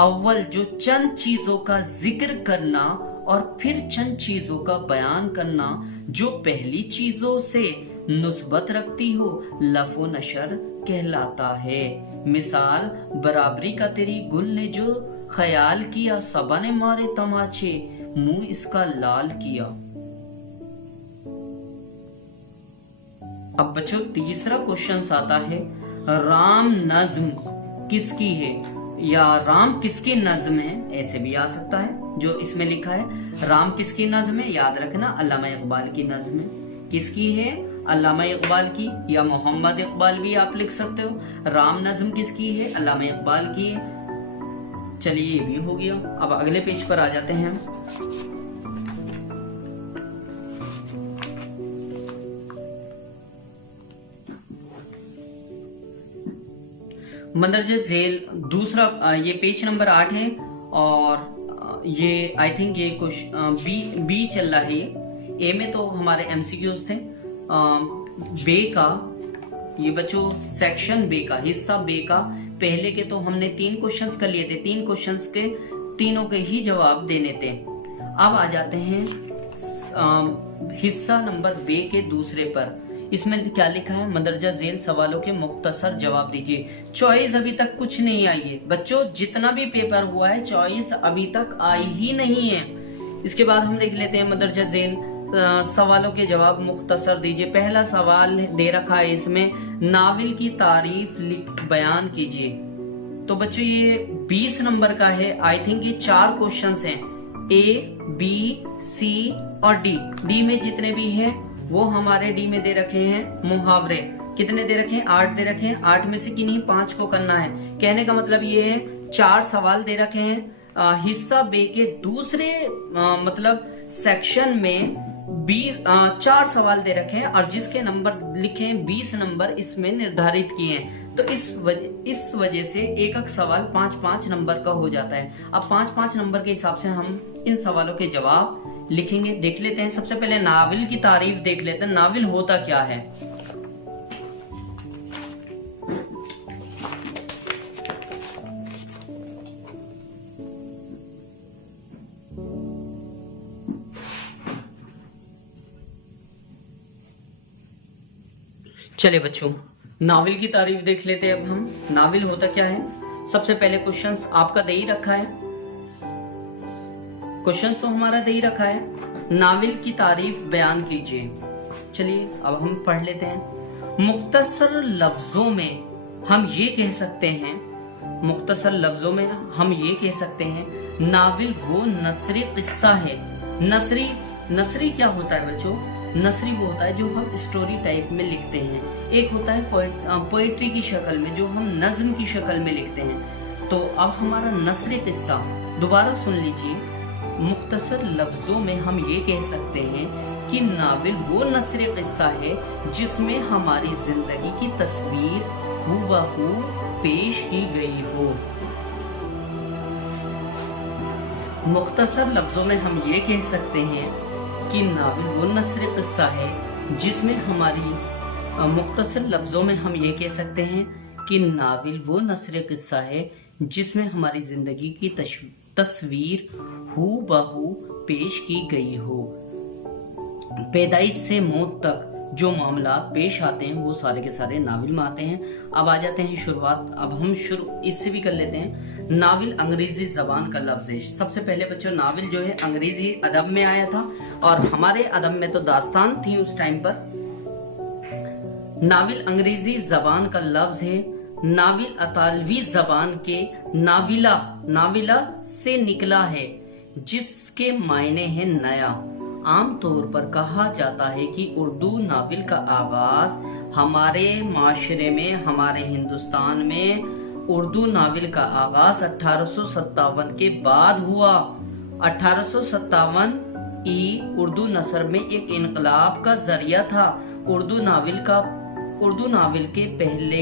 अव्वल जो चंद चीजों का जिक्र करना और फिर चंद चीजों का बयान करना जो पहली चीजों से निस्बत रखती हो, लफो नशर कहलाता है। मिसाल, बराबरी का तेरी गुल ने जो ख्याल किया, सबा ने मारे तमाचे मुंह इसका लाल किया। अब बच्चों तीसरा क्वेश्चन आता है, राम नज्म किसकी है, या राम किसकी नज्म है, ऐसे भी आ सकता है जो इसमें लिखा है। राम किसकी नज्म है? याद रखना, अल्लामा इकबाल की नज्म है। किसकी है? अल्लामा इकबाल की, या मोहम्मद इकबाल भी आप लिख सकते हो। राम नज्म किसकी है? अल्लामा इकबाल की है। चलिए ये भी हो गया। अब अगले पेज पर आ जाते हैं। मंदरजा झेल दूसरा, ये पेज नंबर 8 है और ये आई थिंक ये कुछ बी चल रहा है। ए में तो हमारे एमसीक्यूज थे। बे का ये बच्चों सेक्शन बे का हिस्सा बे का पहले के तो हमने 3 क्वेश्चंस कर लिए थे। 3 क्वेश्चंस के तीनों के ही जवाब देने थे। अब आ जाते हैं हिस्सा नंबर बे के दूसरे पर। इसमें क्या लिखा है? मंदरजा झेल सवालों के मुख्तसर जवाब दीजिए। चॉइस अभी तक कुछ नहीं आई है बच्चों, जितना भी पेपर हुआ है चॉइस अभी तक आई ही नहीं है। इसके बाद हम देख लेते हैं मंदरजा झेल सवालों के जवाब मुख्तसर दीजिए। पहला सवाल दे रखा है इसमें, नावल की तारीफ बयान कीजिए। तो बच्चों ये 20 नंबर का है। आई थिंक ये 4 क्वेश्चंस हैं, ए बी सी और डी में जितने भी हैं वो हमारे डी में दे रखे हैं मुहावरे। कितने दे रखे हैं? 8 दे रखे हैं। 8 में से किन्हीं 5 को करना है। कहने का मतलब ये है 4 सवाल दे रखे हैं। हिस्सा बे के दूसरे मतलब सेक्शन में 4 सवाल दे रखे हैं और जिसके नंबर लिखे हैं 20 नंबर इसमें निर्धारित किए हैं। तो इस वजह से एक सवाल 5-5 नंबर का हो जाता है। अब 5-5 नंबर के हिसाब से हम इन सवालों के जवाब लिखेंगे। देख लेते हैं। सबसे पहले नावल की तारीफ देख लेते हैं। नावल होता क्या है? चलिए बच्चों नावल की तारीफ देख लेते हैं। अब हम नावल होता क्या है। सबसे पहले क्वेश्चंस आपका दे ही रखा है। क्वेश्चंस तो हमारा दे ही रखा है। नावल की तारीफ बयान कीजिए। चलिए अब हम पढ़ लेते हैं। मुख्तसर लफ्जों में हम ये कह सकते हैं, मुख्तसर लफ्जों में हम ये कह सकते हैं नावल वो नसरी किस्सा है। नसरी क्या होता है बच्चों? नसरी वो होता है जो हम स्टोरी टाइप में लिखते हैं। एक होता है पोएट्री की शक्ल में जो हम नज्म की शक्ल में लिखते हैं। तो अब हमारा नसरी किस्सा, दोबारा सुन लीजिए। मुख्तसर लफ्जों में हम ये कह सकते हैं कि नावल वो नसरी किस्सा है जिसमें हमारी जिंदगी की तस्वीर हूबहू पेश की गई हो। मुख्तसर लफ्जों में हम ये कह सकते हैं कि नावल वो नसरी किस्सा है जिसमें हमारी मुख्तसर लफ्जों में हम ये कह सकते हैं कि नावल वो नसरी किस्सा है जिसमें हमारी जिंदगी की तस्वीर हूबहू पेश की गई हो। पैदाइश से मौत तक जो मामला पेश आते हैं वो सारे के सारे नावल में आते हैं। अब आ जाते हैं शुरुआत। अब हम इससे भी कर लेते हैं। नावल अंग्रेजी जबान का लफ्ज है। सबसे पहले बच्चों नावल जो है अंग्रेजी अदब में आया था और हमारे अदब में तो दास्तान थी उस टाइम पर। नावल अंग्रेजी जबान का लफ्ज है। नावल अतालवी जबान के नाविला से निकला है जिसके मायने हैं नया। आमतौर पर कहा जाता है कि उर्दू नावल का आगाज हमारे माशरे में, हमारे हिंदुस्तान में उर्दू नावल का आगाज 1857 के बाद हुआ। 1857 उर्दू नसर में एक इनकलाब का जरिया था। उर्दू नावल के पहले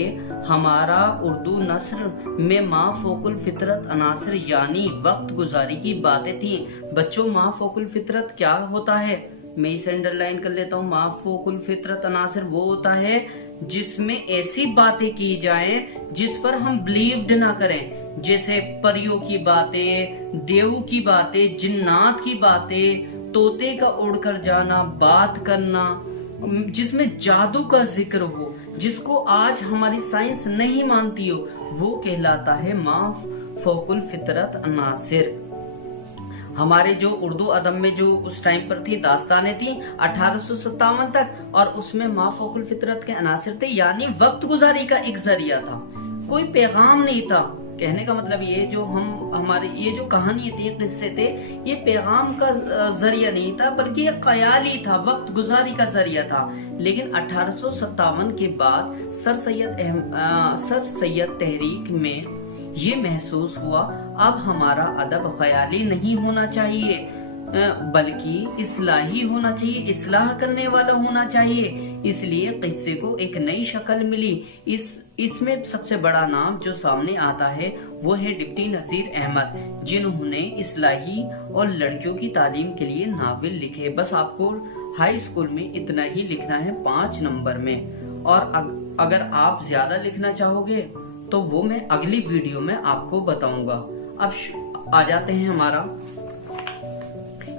हमारा उर्दू नस्र में माफ़ोकुल फितरत अनासर यानी वक्त गुजारी की बातें थी। बच्चों माफ़ोकुल फितरत क्या होता है? मैं इसे अंडरलाइन कर लेता हूँ। माफ़ोकुल फितरत अनासर वो होता है जिसमें ऐसी बातें की जाएं जिस पर हम बिलीव्ड ना करें, जैसे परियों की बातें, देवों की बातें, जिन्नात की बातें, तोते का उड़कर जाना, बात करना, जिसमें जादू का जिक्र हो, जिसको आज हमारी साइंस नहीं मानती हो, वो कहलाता है माफ़ोकुल फितरत अनासिर। हमारे जो उर्दू अदब में जो उस टाइम पर थी दास्तानें थी 1857 तक और उसमें माफ़ोकुल फितरत के अनासिर थे, यानी वक्त गुजारी का एक जरिया था, कोई पैगाम नहीं था। कहने का मतलब ये जो हमारे ये जो कहानी थी, किस्से थे, ये पैगाम का जरिया नहीं था बल्कि ये ख्याली था, वक्त गुजारी का जरिया था। लेकिन 1857 के बाद सर सैयद तहरीक में ये महसूस हुआ अब हमारा अदब ख्याली नहीं होना चाहिए, बल्कि इस्लाही होना चाहिए, इस्लाह करने वाला होना चाहिए। इसलिए किस्से को एक नई शक्ल मिली। इसमें सबसे बड़ा नाम जो सामने आता है वो है डिप्टी नज़ीर अहमद, जिन्होंने इस्लाही और लड़कियों की तालीम के लिए नावल लिखे। बस आपको हाई स्कूल में इतना ही लिखना है 5 नंबर में, और अगर आप ज्यादा लिखना चाहोगे तो वो मैं अगली वीडियो में आपको बताऊंगा। अब आ जाते हैं हमारा,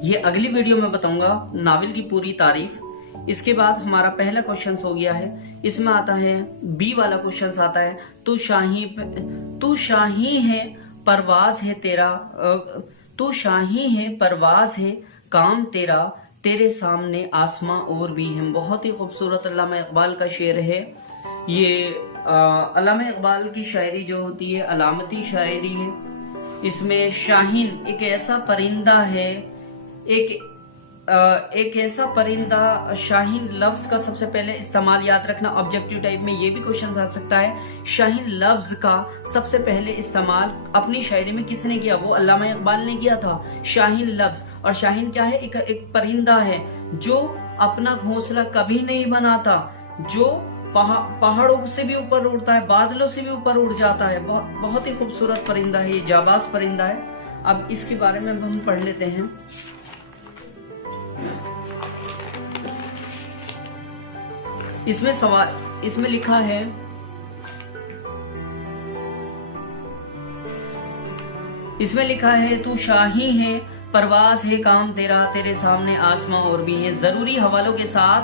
ये अगली वीडियो में बताऊंगा नावल की पूरी तारीफ। इसके बाद हमारा पहला क्वेश्चन हो गया है, इसमें आता है बी वाला क्वेश्चन आता है, तू शाही है परवाज है तेरा, तू शाही है परवाज है काम तेरा, तेरे सामने आसमां और भी है। बहुत ही खूबसूरत अल्लामा इकबाल का शेर है ये। अल्लामा इकबाल की शायरी जो होती है अलामती शायरी है। इसमें शाहीन एक ऐसा परिंदा है, एक ऐसा परिंदा, शाहीन लफ्ज का सबसे पहले इस्तेमाल याद रखना। ऑब्जेक्टिव टाइप में ये भी क्वेश्चन आ सकता है, शाहीन लफ्ज का सबसे पहले इस्तेमाल अपनी शायरी में किसने किया? वो अल्लामा इकबाल ने किया था। शाहीन लफ्ज, और शाहीन क्या है? एक परिंदा है जो अपना घोंसला कभी नहीं बनाता, जो पहाड़ों से भी ऊपर उड़ता है, बादलों से भी ऊपर उड़ जाता है। बहुत ही खूबसूरत परिंदा है, जाबाज परिंदा है। अब इसके बारे में हम पढ़ लेते हैं। इसमें सवाल, इसमें लिखा है, तू शाही है परवाज है काम तेरा, तेरे सामने आसमां और भी है। जरूरी हवालों के साथ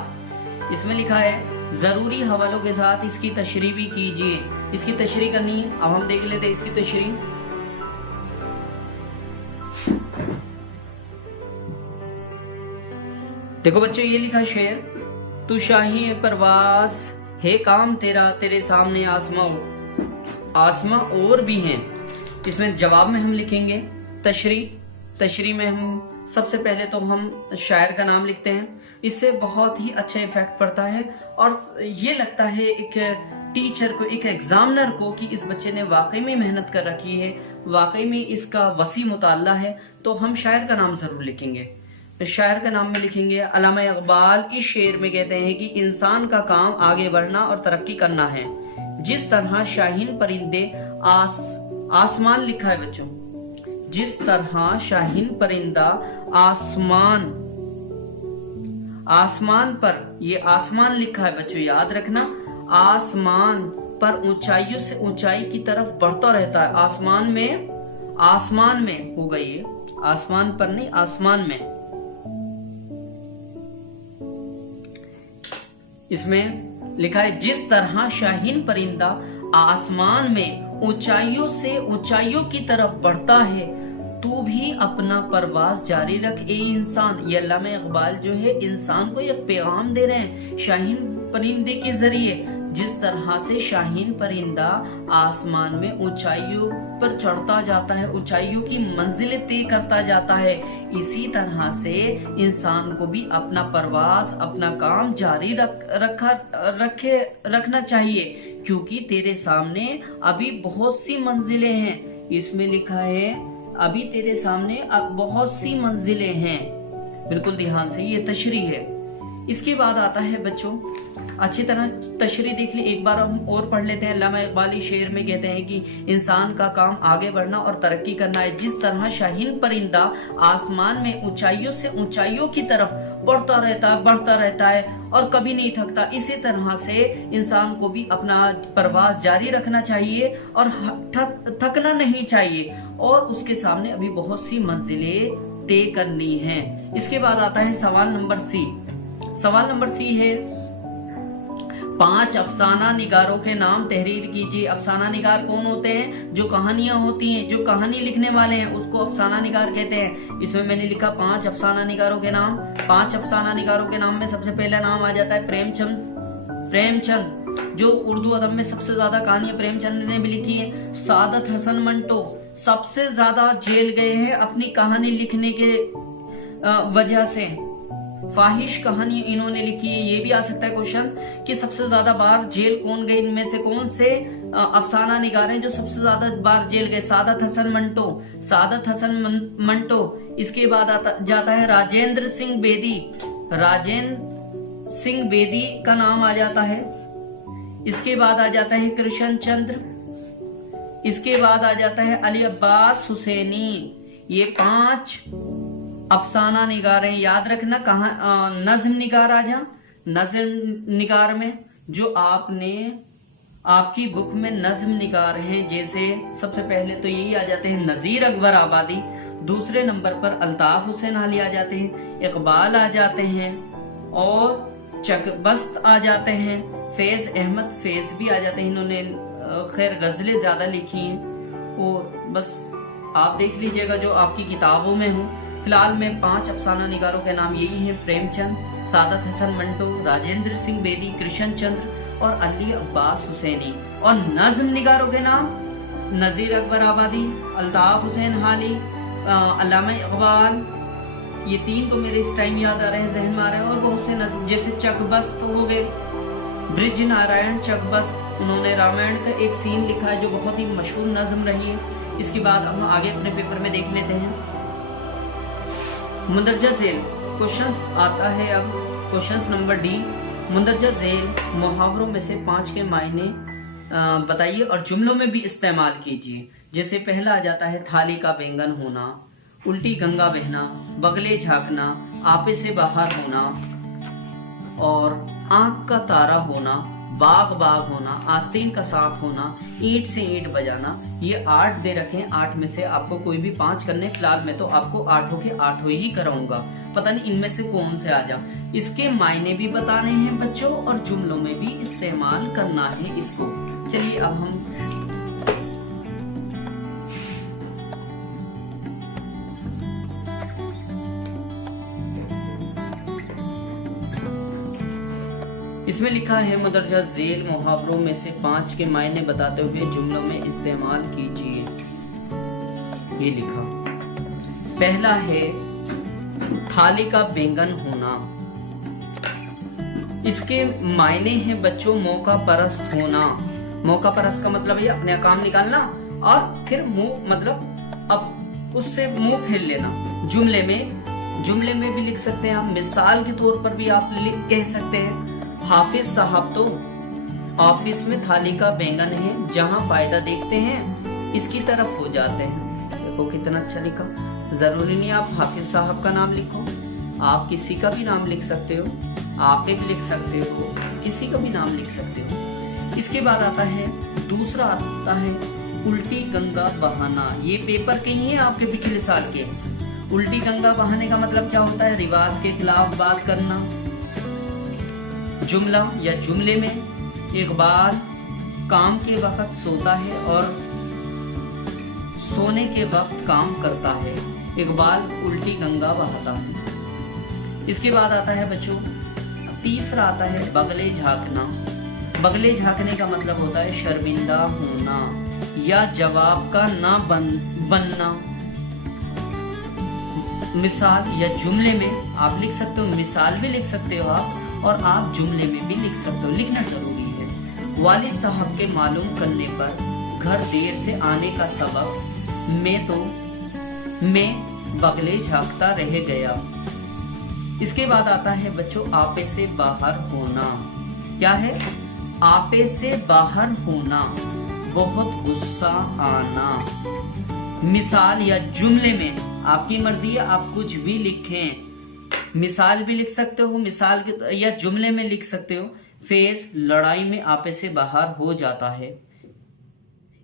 इसमें लिखा है, जरूरी हवालों के साथ इसकी तशरीह भी कीजिए। इसकी तशरीह करनी है, अब हम देख लेते हैं इसकी तशरीह। देखो बच्चों, ये लिखा शेर, तू शाही परवाज है काम तेरा, तेरे सामने आसमां और भी हैं। इसमें जवाब में हम लिखेंगे तशरीह में हम सबसे पहले तो हम शायर का नाम लिखते हैं। इससे बहुत ही अच्छा इफेक्ट पड़ता है और ये लगता है एक टीचर को, एक एग्जामिनर को, कि इस बच्चे ने वाकई में मेहनत कर रखी है, वाकई में इसका वसी मुताला है। तो हम शायर का नाम जरूर लिखेंगे। शायर का नाम में लिखेंगे, अल्लामा इकबाल इस शेर में कहते हैं कि इंसान का काम आगे बढ़ना और तरक्की करना है। जिस तरह शाहीन परिंदे आसमान लिखा है बच्चों, जिस तरह शाहीन परिंदा आसमान पर, ये आसमान लिखा है बच्चों, याद रखना, आसमान पर ऊंचाइयों से ऊंचाई की तरफ बढ़ता रहता है। आसमान में हो गई है, आसमान पर नहीं, आसमान में। इसमें लिखा है, जिस तरह शाहीन परिंदा आसमान में ऊंचाइयों से ऊंचाइयों की तरफ बढ़ता है, तू भी अपना परवाज जारी रख ए इंसान। ये अल्लामा इकबाल जो है इंसान को एक पैगाम दे रहे हैं शाहीन परिंदे के जरिए। जिस तरह से शाहीन परिंदा आसमान में ऊंचाइयों पर चढ़ता जाता है, ऊंचाइयों की मंजिलें तय करता जाता है, इसी तरह से इंसान को भी अपना परवाज, अपना काम जारी रखना चाहिए, क्योंकि तेरे सामने अभी बहुत सी मंजिलें हैं। इसमें लिखा है, अभी तेरे सामने अब बहुत सी मंजिलें हैं। बिल्कुल ध्यान से, ये तशरीह है। इसके बाद आता है बच्चों, अच्छी तरह तशरीह देख ली, एक बार हम और पढ़ लेते हैं। अल्लामा इकबाल शेर में कहते हैं कि इंसान का काम आगे बढ़ना और तरक्की करना है। जिस तरह शाहीन परिंदा आसमान में ऊंचाइयों से ऊंचाइयों की तरफ बढ़ता रहता है और कभी नहीं थकता, इसी तरह से इंसान को भी अपना प्रवास जारी रखना चाहिए और थकना नहीं चाहिए, और उसके सामने अभी बहुत सी मंजिलें तय करनी हैं। इसके बाद आता है सवाल नंबर सी। सवाल नंबर सी है, 5 अफसाना निगारों के नाम तहरीर कीजिए। अफसाना निगार कौन होते हैं? जो कहानियां होती हैं, जो कहानी लिखने वाले हैं, उसको अफसाना निगार कहते हैं। इसमें मैंने लिखा 5 अफसाना निगारों के नाम। 5 अफसाना निगारों के नाम में सबसे पहला नाम आ जाता है प्रेमचंद, जो उर्दू अदब में सबसे ज्यादा कहानियां प्रेमचंद ने भी लिखी है। सादत हसन मंटो सबसे ज्यादा जेल गए हैं अपनी कहानी लिखने के वजह से। फाहिश कहानी इन्होंने लिखी है। ये भी आ सकता है क्वेश्चन कि सबसे ज्यादा बार जेल कौन गए, इनमें से कौन से अफसाना निगार हैं जो सबसे ज्यादा बार जेल गए। सादत हसन मंटो। इसके बाद जाता है राजेंद्र सिंह बेदी। राजेंद्र सिंह बेदी का नाम आ जाता है। इसके बाद आ जाता है कृष्ण चंद्र। इसके बाद आ जाता है अली अब्बास हुसैनी। ये 5 अफसाना निगार हैं। याद रखना कहाँ नज्म निगार आ जा। नज्म निगार में जो आपकी बुक में नज्म निगार हैं, जैसे सबसे पहले तो यही आ जाते हैं नजीर अकबर आबादी। दूसरे नंबर पर अल्ताफ हुसैन अली आ जाते हैं, इकबाल आ जाते हैं और चकबस्त आ जाते हैं, फैज अहमद फैज भी आ जाते हैं। इन्होंने खैर गजलें ज्यादा लिखी हैं और बस आप देख लीजिएगा जो आपकी किताबों में हो। फिलहाल में 5 अफसाना निगारों के नाम यही हैं: प्रेमचंद, सादत हसन मंटो, राजेंद्र सिंह बेदी, कृष्ण चंद्र और अली अब्बास हुसैनी। और नज्म निगारों के नाम नजीर अकबर आबादी, अल्ताफ हुसैन हाली, अल्लामा इकबाल। ये 3 तो मेरे इस टाइम याद आ रहे हैं, जहन में आ रहे हैं। और बहुत से नज्म जैसे चकबस्त हो गए, ब्रिज नारायण चकबस्त। उन्होंने रामायण का एक सीन लिखा है जो बहुत ही मशहूर नज्म रही है। इसके बाद हम आगे अपने पेपर में देख लेते हैं। मुंदरजा झेल क्वेश्चंस आता है। अब क्वेश्चंस नंबर डी, मुंदरजा झेल मुहावरों में से 5 के मायने बताइए और जुमलों में भी इस्तेमाल कीजिए। जैसे पहला आ जाता है थाली का बैंगन होना, उल्टी गंगा बहना, बगले झांकना, आपे से बाहर होना और आंख का तारा होना, बाग बाग होना, आस्तीन का सांप होना, ईंट से ईंट बजाना। ये 8 दे रखे हैं। 8 में से आपको कोई भी 5 करने। फिलहाल मैं तो आपको 8 के 8 ही कराऊंगा, पता नहीं इनमें से कौन से आ जा। इसके मायने भी बताने हैं बच्चों और जुमलों में भी इस्तेमाल करना है इसको। चलिए अब हम इसमें लिखा है मुंदरजा झेल मुहावरों में से 5 के मायने बताते हुए जुमलों में इस्तेमाल कीजिए। ये लिखा, पहला है थाली का बैंगन होना। इसके मायने हैं बच्चों मौका परस्त होना। मौका परस्त का मतलब है अपने काम निकालना और फिर मुंह मतलब अब उससे मुंह फेर लेना। जुमले में भी लिख सकते हैं आप, मिसाल के तौर पर भी आप कह सकते हैं हाफिज साहब तो ऑफिस में थाली का बैंगन है, जहां फायदा देखते हैं इसकी तरफ हो जाते हैं। देखो कितना अच्छा लिखा। जरूरी नहीं आप हाफिज साहब का नाम लिखो, आप किसी का भी नाम लिख सकते हो, आप एक लिख सकते हो, किसी का भी नाम लिख सकते हो। इसके बाद आता है दूसरा आता है उल्टी गंगा बहाना। ये पेपर के ही है आपके पिछले साल के। उल्टी गंगा बहाने का मतलब क्या होता है? रिवाज के खिलाफ बात करना। जुमला या जुमले में इकबाल काम के वक्त सोता है और सोने के वक्त काम करता है। इकबाल उल्टी गंगा बहाता है। इसके बाद आता है बच्चों तीसरा आता है बगले झांकना। बगले झांकने का मतलब होता है शर्मिंदा होना या जवाब का ना बनना। मिसाल या जुमले में आप लिख सकते हो, मिसाल भी लिख सकते हो आप, और आप जुमले में भी लिख सकते हो। लिखना जरूरी है। वालिद साहब के मालूम करने पर घर देर से आने का सबब मैं बगले झांकता रह गया। इसके बाद आता है बच्चों आपे से बाहर होना। क्या है? आपे से बाहर होना, बहुत गुस्सा आना। मिसाल या जुमले में आपकी मर्जी है, आप कुछ भी लिखें। मिसाल भी लिख सकते हो, मिसाल के या जुमले में लिख सकते हो फेस लड़ाई में आपे से बाहर हो जाता है।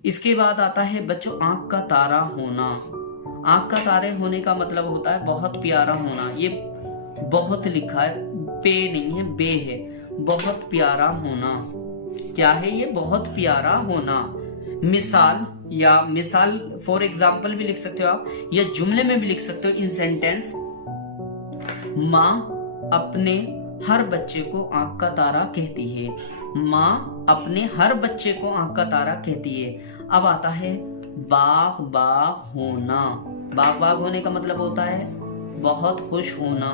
इसके बाद आता है बच्चों आंख का तारा होना। आंख का तारे होने का मतलब होता है बहुत प्यारा होना। ये बहुत लिखा है, पे नहीं है, बे है। बहुत प्यारा होना क्या है? ये बहुत प्यारा होना। मिसाल या मिसाल फॉर एग्जाम्पल भी लिख सकते हो आप, या जुमले में भी लिख सकते हो इन सेंटेंस। माँ अपने हर बच्चे को आंख का तारा कहती है। माँ अपने हर बच्चे को आंख का तारा कहती है। अब आता है बाग बाग होना। बाग बाग होने का मतलब होता है बहुत खुश होना।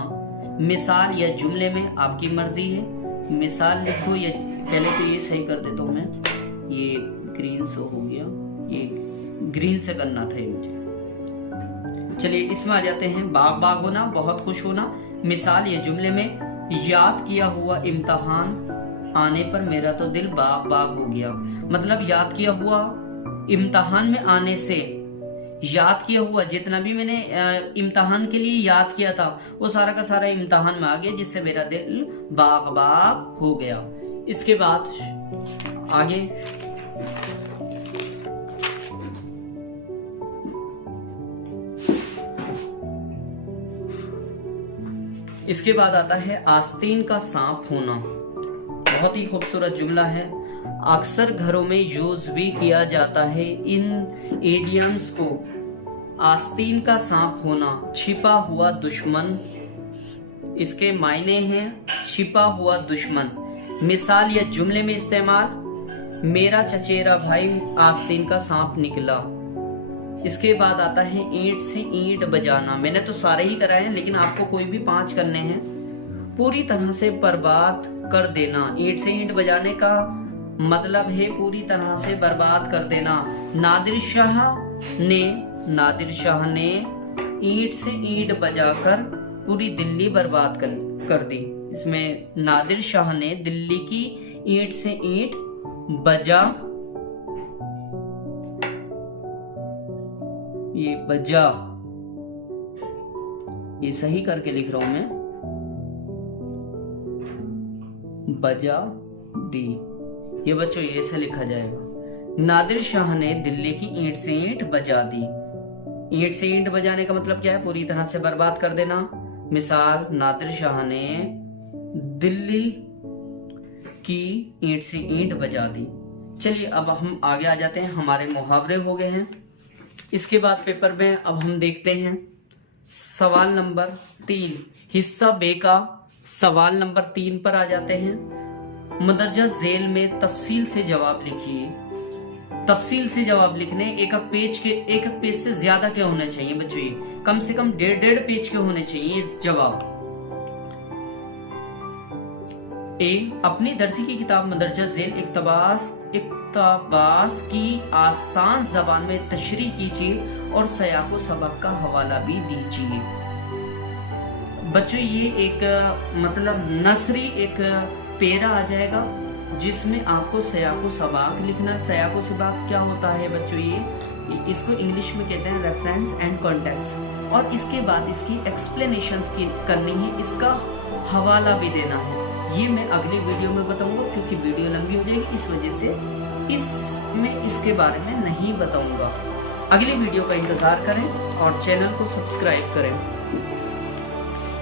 मिसाल या जुमले में आपकी मर्जी है, मिसाल लिखो या पहले तो ये सही कर देता हूँ मैं, ये ग्रीन से हो गया, ये ग्रीन से करना था ये मुझे। चलिए इसमें आ जाते हैं। बाग बाग होना, बहुत खुश होना। मिसाल ये जुमले में, याद किया हुआ इम्तिहान आने पर मेरा तो दिल बाग बाग हो गया। मतलब याद किया हुआ इम्तिहान में आने से, याद किया हुआ जितना भी मैंने इम्तिहान के लिए याद किया था वो सारा का सारा इम्तिहान में आ गया, जिससे मेरा दिल बाग बाग हो गया। इसके बाद आगे इसके बाद आता है आस्तीन का सांप होना। बहुत ही खूबसूरत जुमला है। अक्सर घरों में यूज भी किया जाता है इन इडियम्स को। आस्तीन का सांप होना, छिपा हुआ दुश्मन। इसके मायने हैं छिपा हुआ दुश्मन। मिसाल या जुमले में इस्तेमाल, मेरा चचेरा भाई आस्तीन का सांप निकला। इसके बाद आता है ईंट से ईंट बजाना। मैंने तो सारे ही कराए हैं, लेकिन आपको कोई भी 5 करने हैं। पूरी तरह से बर्बाद कर देना। ईंट से ईंट बजाने का मतलब है पूरी तरह से बर्बाद कर देना। नादिर शाह ने ईंट से ईंट बजाकर पूरी दिल्ली बर्बाद कर दी। इसमें नादिर शाह ने दिल्ली की ईंट से ईंट बजा, ये बजा, ये सही करके लिख रहा हूं मैं, बजा दी। ये बच्चों ये से लिखा जाएगा। नादिर शाह ने दिल्ली की ईंट से ईंट बजा दी। ईंट से ईंट बजाने का मतलब क्या है? पूरी तरह से बर्बाद कर देना। मिसाल, नादिर शाह ने दिल्ली की ईंट से ईंट बजा दी। चलिए अब हम आगे आ जाते हैं। हमारे मुहावरे हो गए हैं। इसके बाद पेपर में अब हम देखते हैं सवाल नंबर 3, हिस्सा बे का सवाल नंबर 3 पर आ जाते हैं। मदरजा झेल में तफसील से जवाब लिखिए। तफसील से जवाब लिखने एक एक पेज से ज्यादा के होने चाहिए बच्चों, ये कम से कम 1.5 पेज के होने चाहिए जवाब। अपनी दर्सी की किताब मदरजा झेल इक्तबास की आसान जबान में तशरीह कीजिए और सयाको सबक का हवाला भी दीजिए। बच्चों ये एक मतलब नसरी एक पेरा आ जाएगा जिसमें आपको सयाको सबाक लिखना। सयाको सबाक क्या होता है बच्चों? ये इसको इंग्लिश में कहते हैं रेफरेंस एंड कॉन्टेक्स्ट। और इसके बाद इसकी एक्सप्लेनेशंस की करनी है, इसका हवाला भी देना है। ये मैं अगली वीडियो में बताऊंगा क्योंकि वीडियो लंबी हो जाएगी, इस वजह से इसमें इसके बारे में नहीं बताऊंगा। अगली वीडियो का इंतजार करें और चैनल को सब्सक्राइब करें।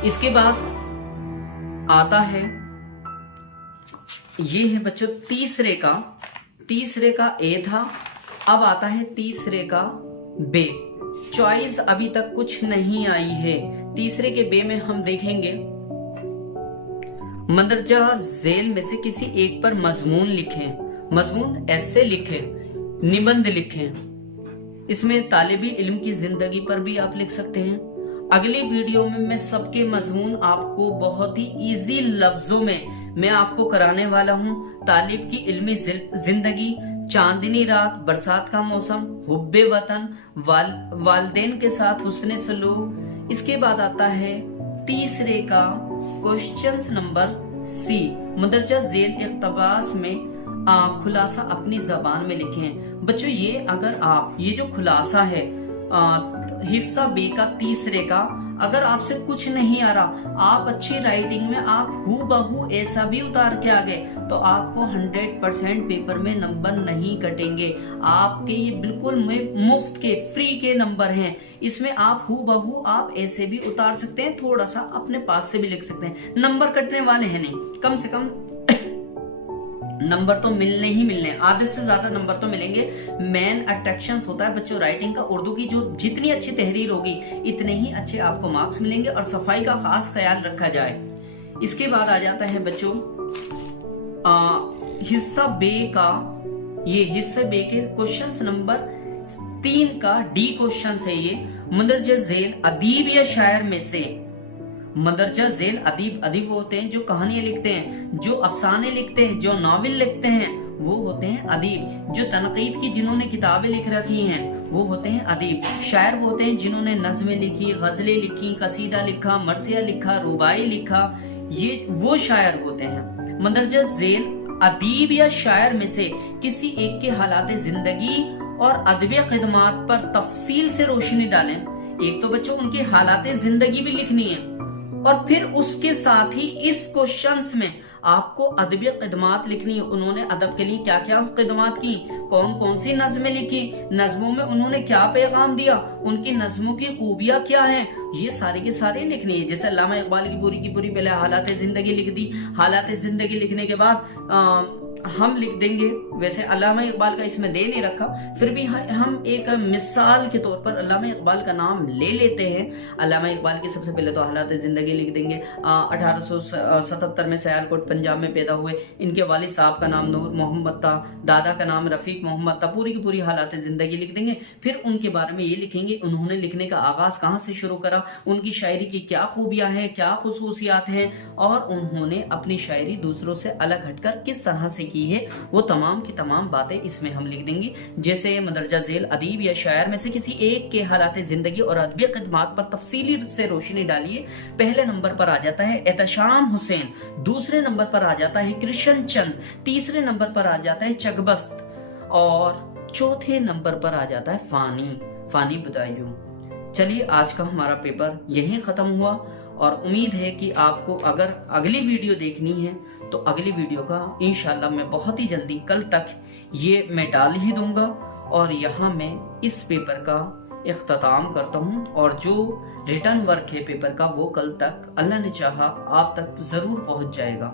इसके बाद आता है, ये है बच्चों तीसरे का ए था। अब आता है तीसरे का बे। चॉइस अभी तक कुछ नहीं आई है। तीसरे के बे में हम देखेंगे, मंदरजा झेल में से किसी एक पर मजमून लिखें। मजमून ऐसे लिखें, निबंध लिखें। इसमें तालिबी इल्म की जिंदगी पर भी आप लिख सकते हैं। अगली वीडियो में मैं सबके मजमून आपको बहुत ही इजी लफ्जों में मैं आपको कराने वाला हूं। तालिब की इल्मी जिंदगी, चांदनी रात, बरसात का मौसम, हुब्बे वतन, वालदेन के साथ हुस्ने सलूक। इसके बाद आता है तीसरे का क्वेश्चंस नंबर सी। मदरजा झेल इख्तबास में खुलासा अपनी जबान में लिखें। बच्चों ये अगर आप ये जो खुलासा है हिस्सा बे का तीसरे का, अगर आपसे कुछ नहीं आ रहा, आप अच्छी राइटिंग में आप हूबहू ऐसा भी उतार के आ गए तो आपको 100% पेपर में नंबर नहीं कटेंगे। आपके ये बिल्कुल मुफ्त के फ्री के नंबर हैं। इसमें आप हूबहू आप ऐसे भी उतार सकते हैं, थोड़ा सा अपने पास से भी लिख सकते हैं। नंबर कटने वाले हैं नहीं, कम से कम नंबर तो मिलने ही मिलने, आधे से ज्यादा नंबर तो मिलेंगे। मेन अट्रैक्शंस होता है बच्चों राइटिंग का। उर्दू की जो जितनी अच्छी तहरीर होगी इतने ही अच्छे आपको मार्क्स मिलेंगे और सफाई का खास ख्याल रखा जाए। इसके बाद आ जाता है बच्चों हिस्सा बे का। ये हिस्सा बे के क्वेश्चंस नंबर 3 का डी क्वेश्चन है। ये मंदरजा झेल अदीब या शायर में से, मंदरजा झेल अदीब होते हैं जो कहानियां लिखते हैं, जो अफसाने लिखते हैं, जो नॉवेल लिखते हैं, वो होते हैं अदीब। जो तनकीद की जिन्होंने किताबें लिख रखी हैं वो होते हैं अदीब। शायर वो होते हैं जिन्होंने नज़में लिखी, गज़लें लिखी, कसीदा लिखा, मरसिया लिखा, रुबाई लिखा, ये वो शायर होते हैं। मंदरजा झेल अदीब या शायर में से किसी एक के हालात जिंदगी और अदबी खिदमात पर तफसील से रोशनी डालें। एक तो बच्चों उनकी हालात जिंदगी भी लिखनी है और फिर उसके साथ ही इस क्वेश्चंस में आपको अदबी खिदमात लिखनी है। उन्होंने अदब के लिए क्या क्या खिदमात की, कौन कौन सी नज़में लिखी, नज़मों में उन्होंने क्या पैगाम दिया, उनकी नज़मों की खूबियां क्या हैं, ये सारे के सारे लिखनी है। जैसे अल्लामा इकबाल की पूरी पहले हालात जिंदगी लिख दी। हालात जिंदगी लिखने के बाद हम लिख देंगे, वैसे अल्लामा इकबाल का इसमें दे नहीं रखा, फिर भी हम एक मिसाल के तौर पर अल्लामा इकबाल का नाम ले लेते हैं। अल्लामा इकबाल की सबसे पहले तो हालात ज़िंदगी लिख देंगे। 1877 में सियालकोट पंजाब में पैदा हुए। इनके वालिद साहब का नाम नूर मोहम्मद था, दादा का नाम रफ़ीक मोहम्मद था। पूरी की पूरी हालात ज़िंदगी लिख देंगे। फिर उनके बारे में ये लिखेंगे उन्होंने लिखने का आगाज़ कहाँ से शुरू करा, उनकी शायरी की क्या खूबियाँ हैं, क्या खुसूसियात हैं, और उन्होंने अपनी शायरी दूसरों से अलग हटकर किस तरह से की है, वो तमाम की तमाम बातें इसमें हम लिख देंगे। जैसे मंदरजा झेल अदीब या शायर में से किसी एक के हालात जिंदगी और अदबी खिदमात पर तफसीली से रोशनी डालिए। पहले नंबर पर आ जाता है एहतशाम हुसैन, दूसरे नंबर पर आ जाता है कृष्ण चंद, तीसरे नंबर पर आ जाता है चकबस्त, और चौथे नंबर पर आ जाता है फानी बदायूं। चलिए आज का हमारा पेपर यहीं खत्म हुआ और उम्मीद है कि आपको अगर अगली वीडियो देखनी है तो अगली वीडियो का इंशाल्लाह मैं बहुत ही जल्दी कल तक ये मैं डाल ही दूंगा। और यहाँ मैं इस पेपर का इख्तिताम करता हूँ और जो रिटर्न वर्क है पेपर का वो कल तक अल्लाह ने चाहा आप तक ज़रूर पहुँच जाएगा।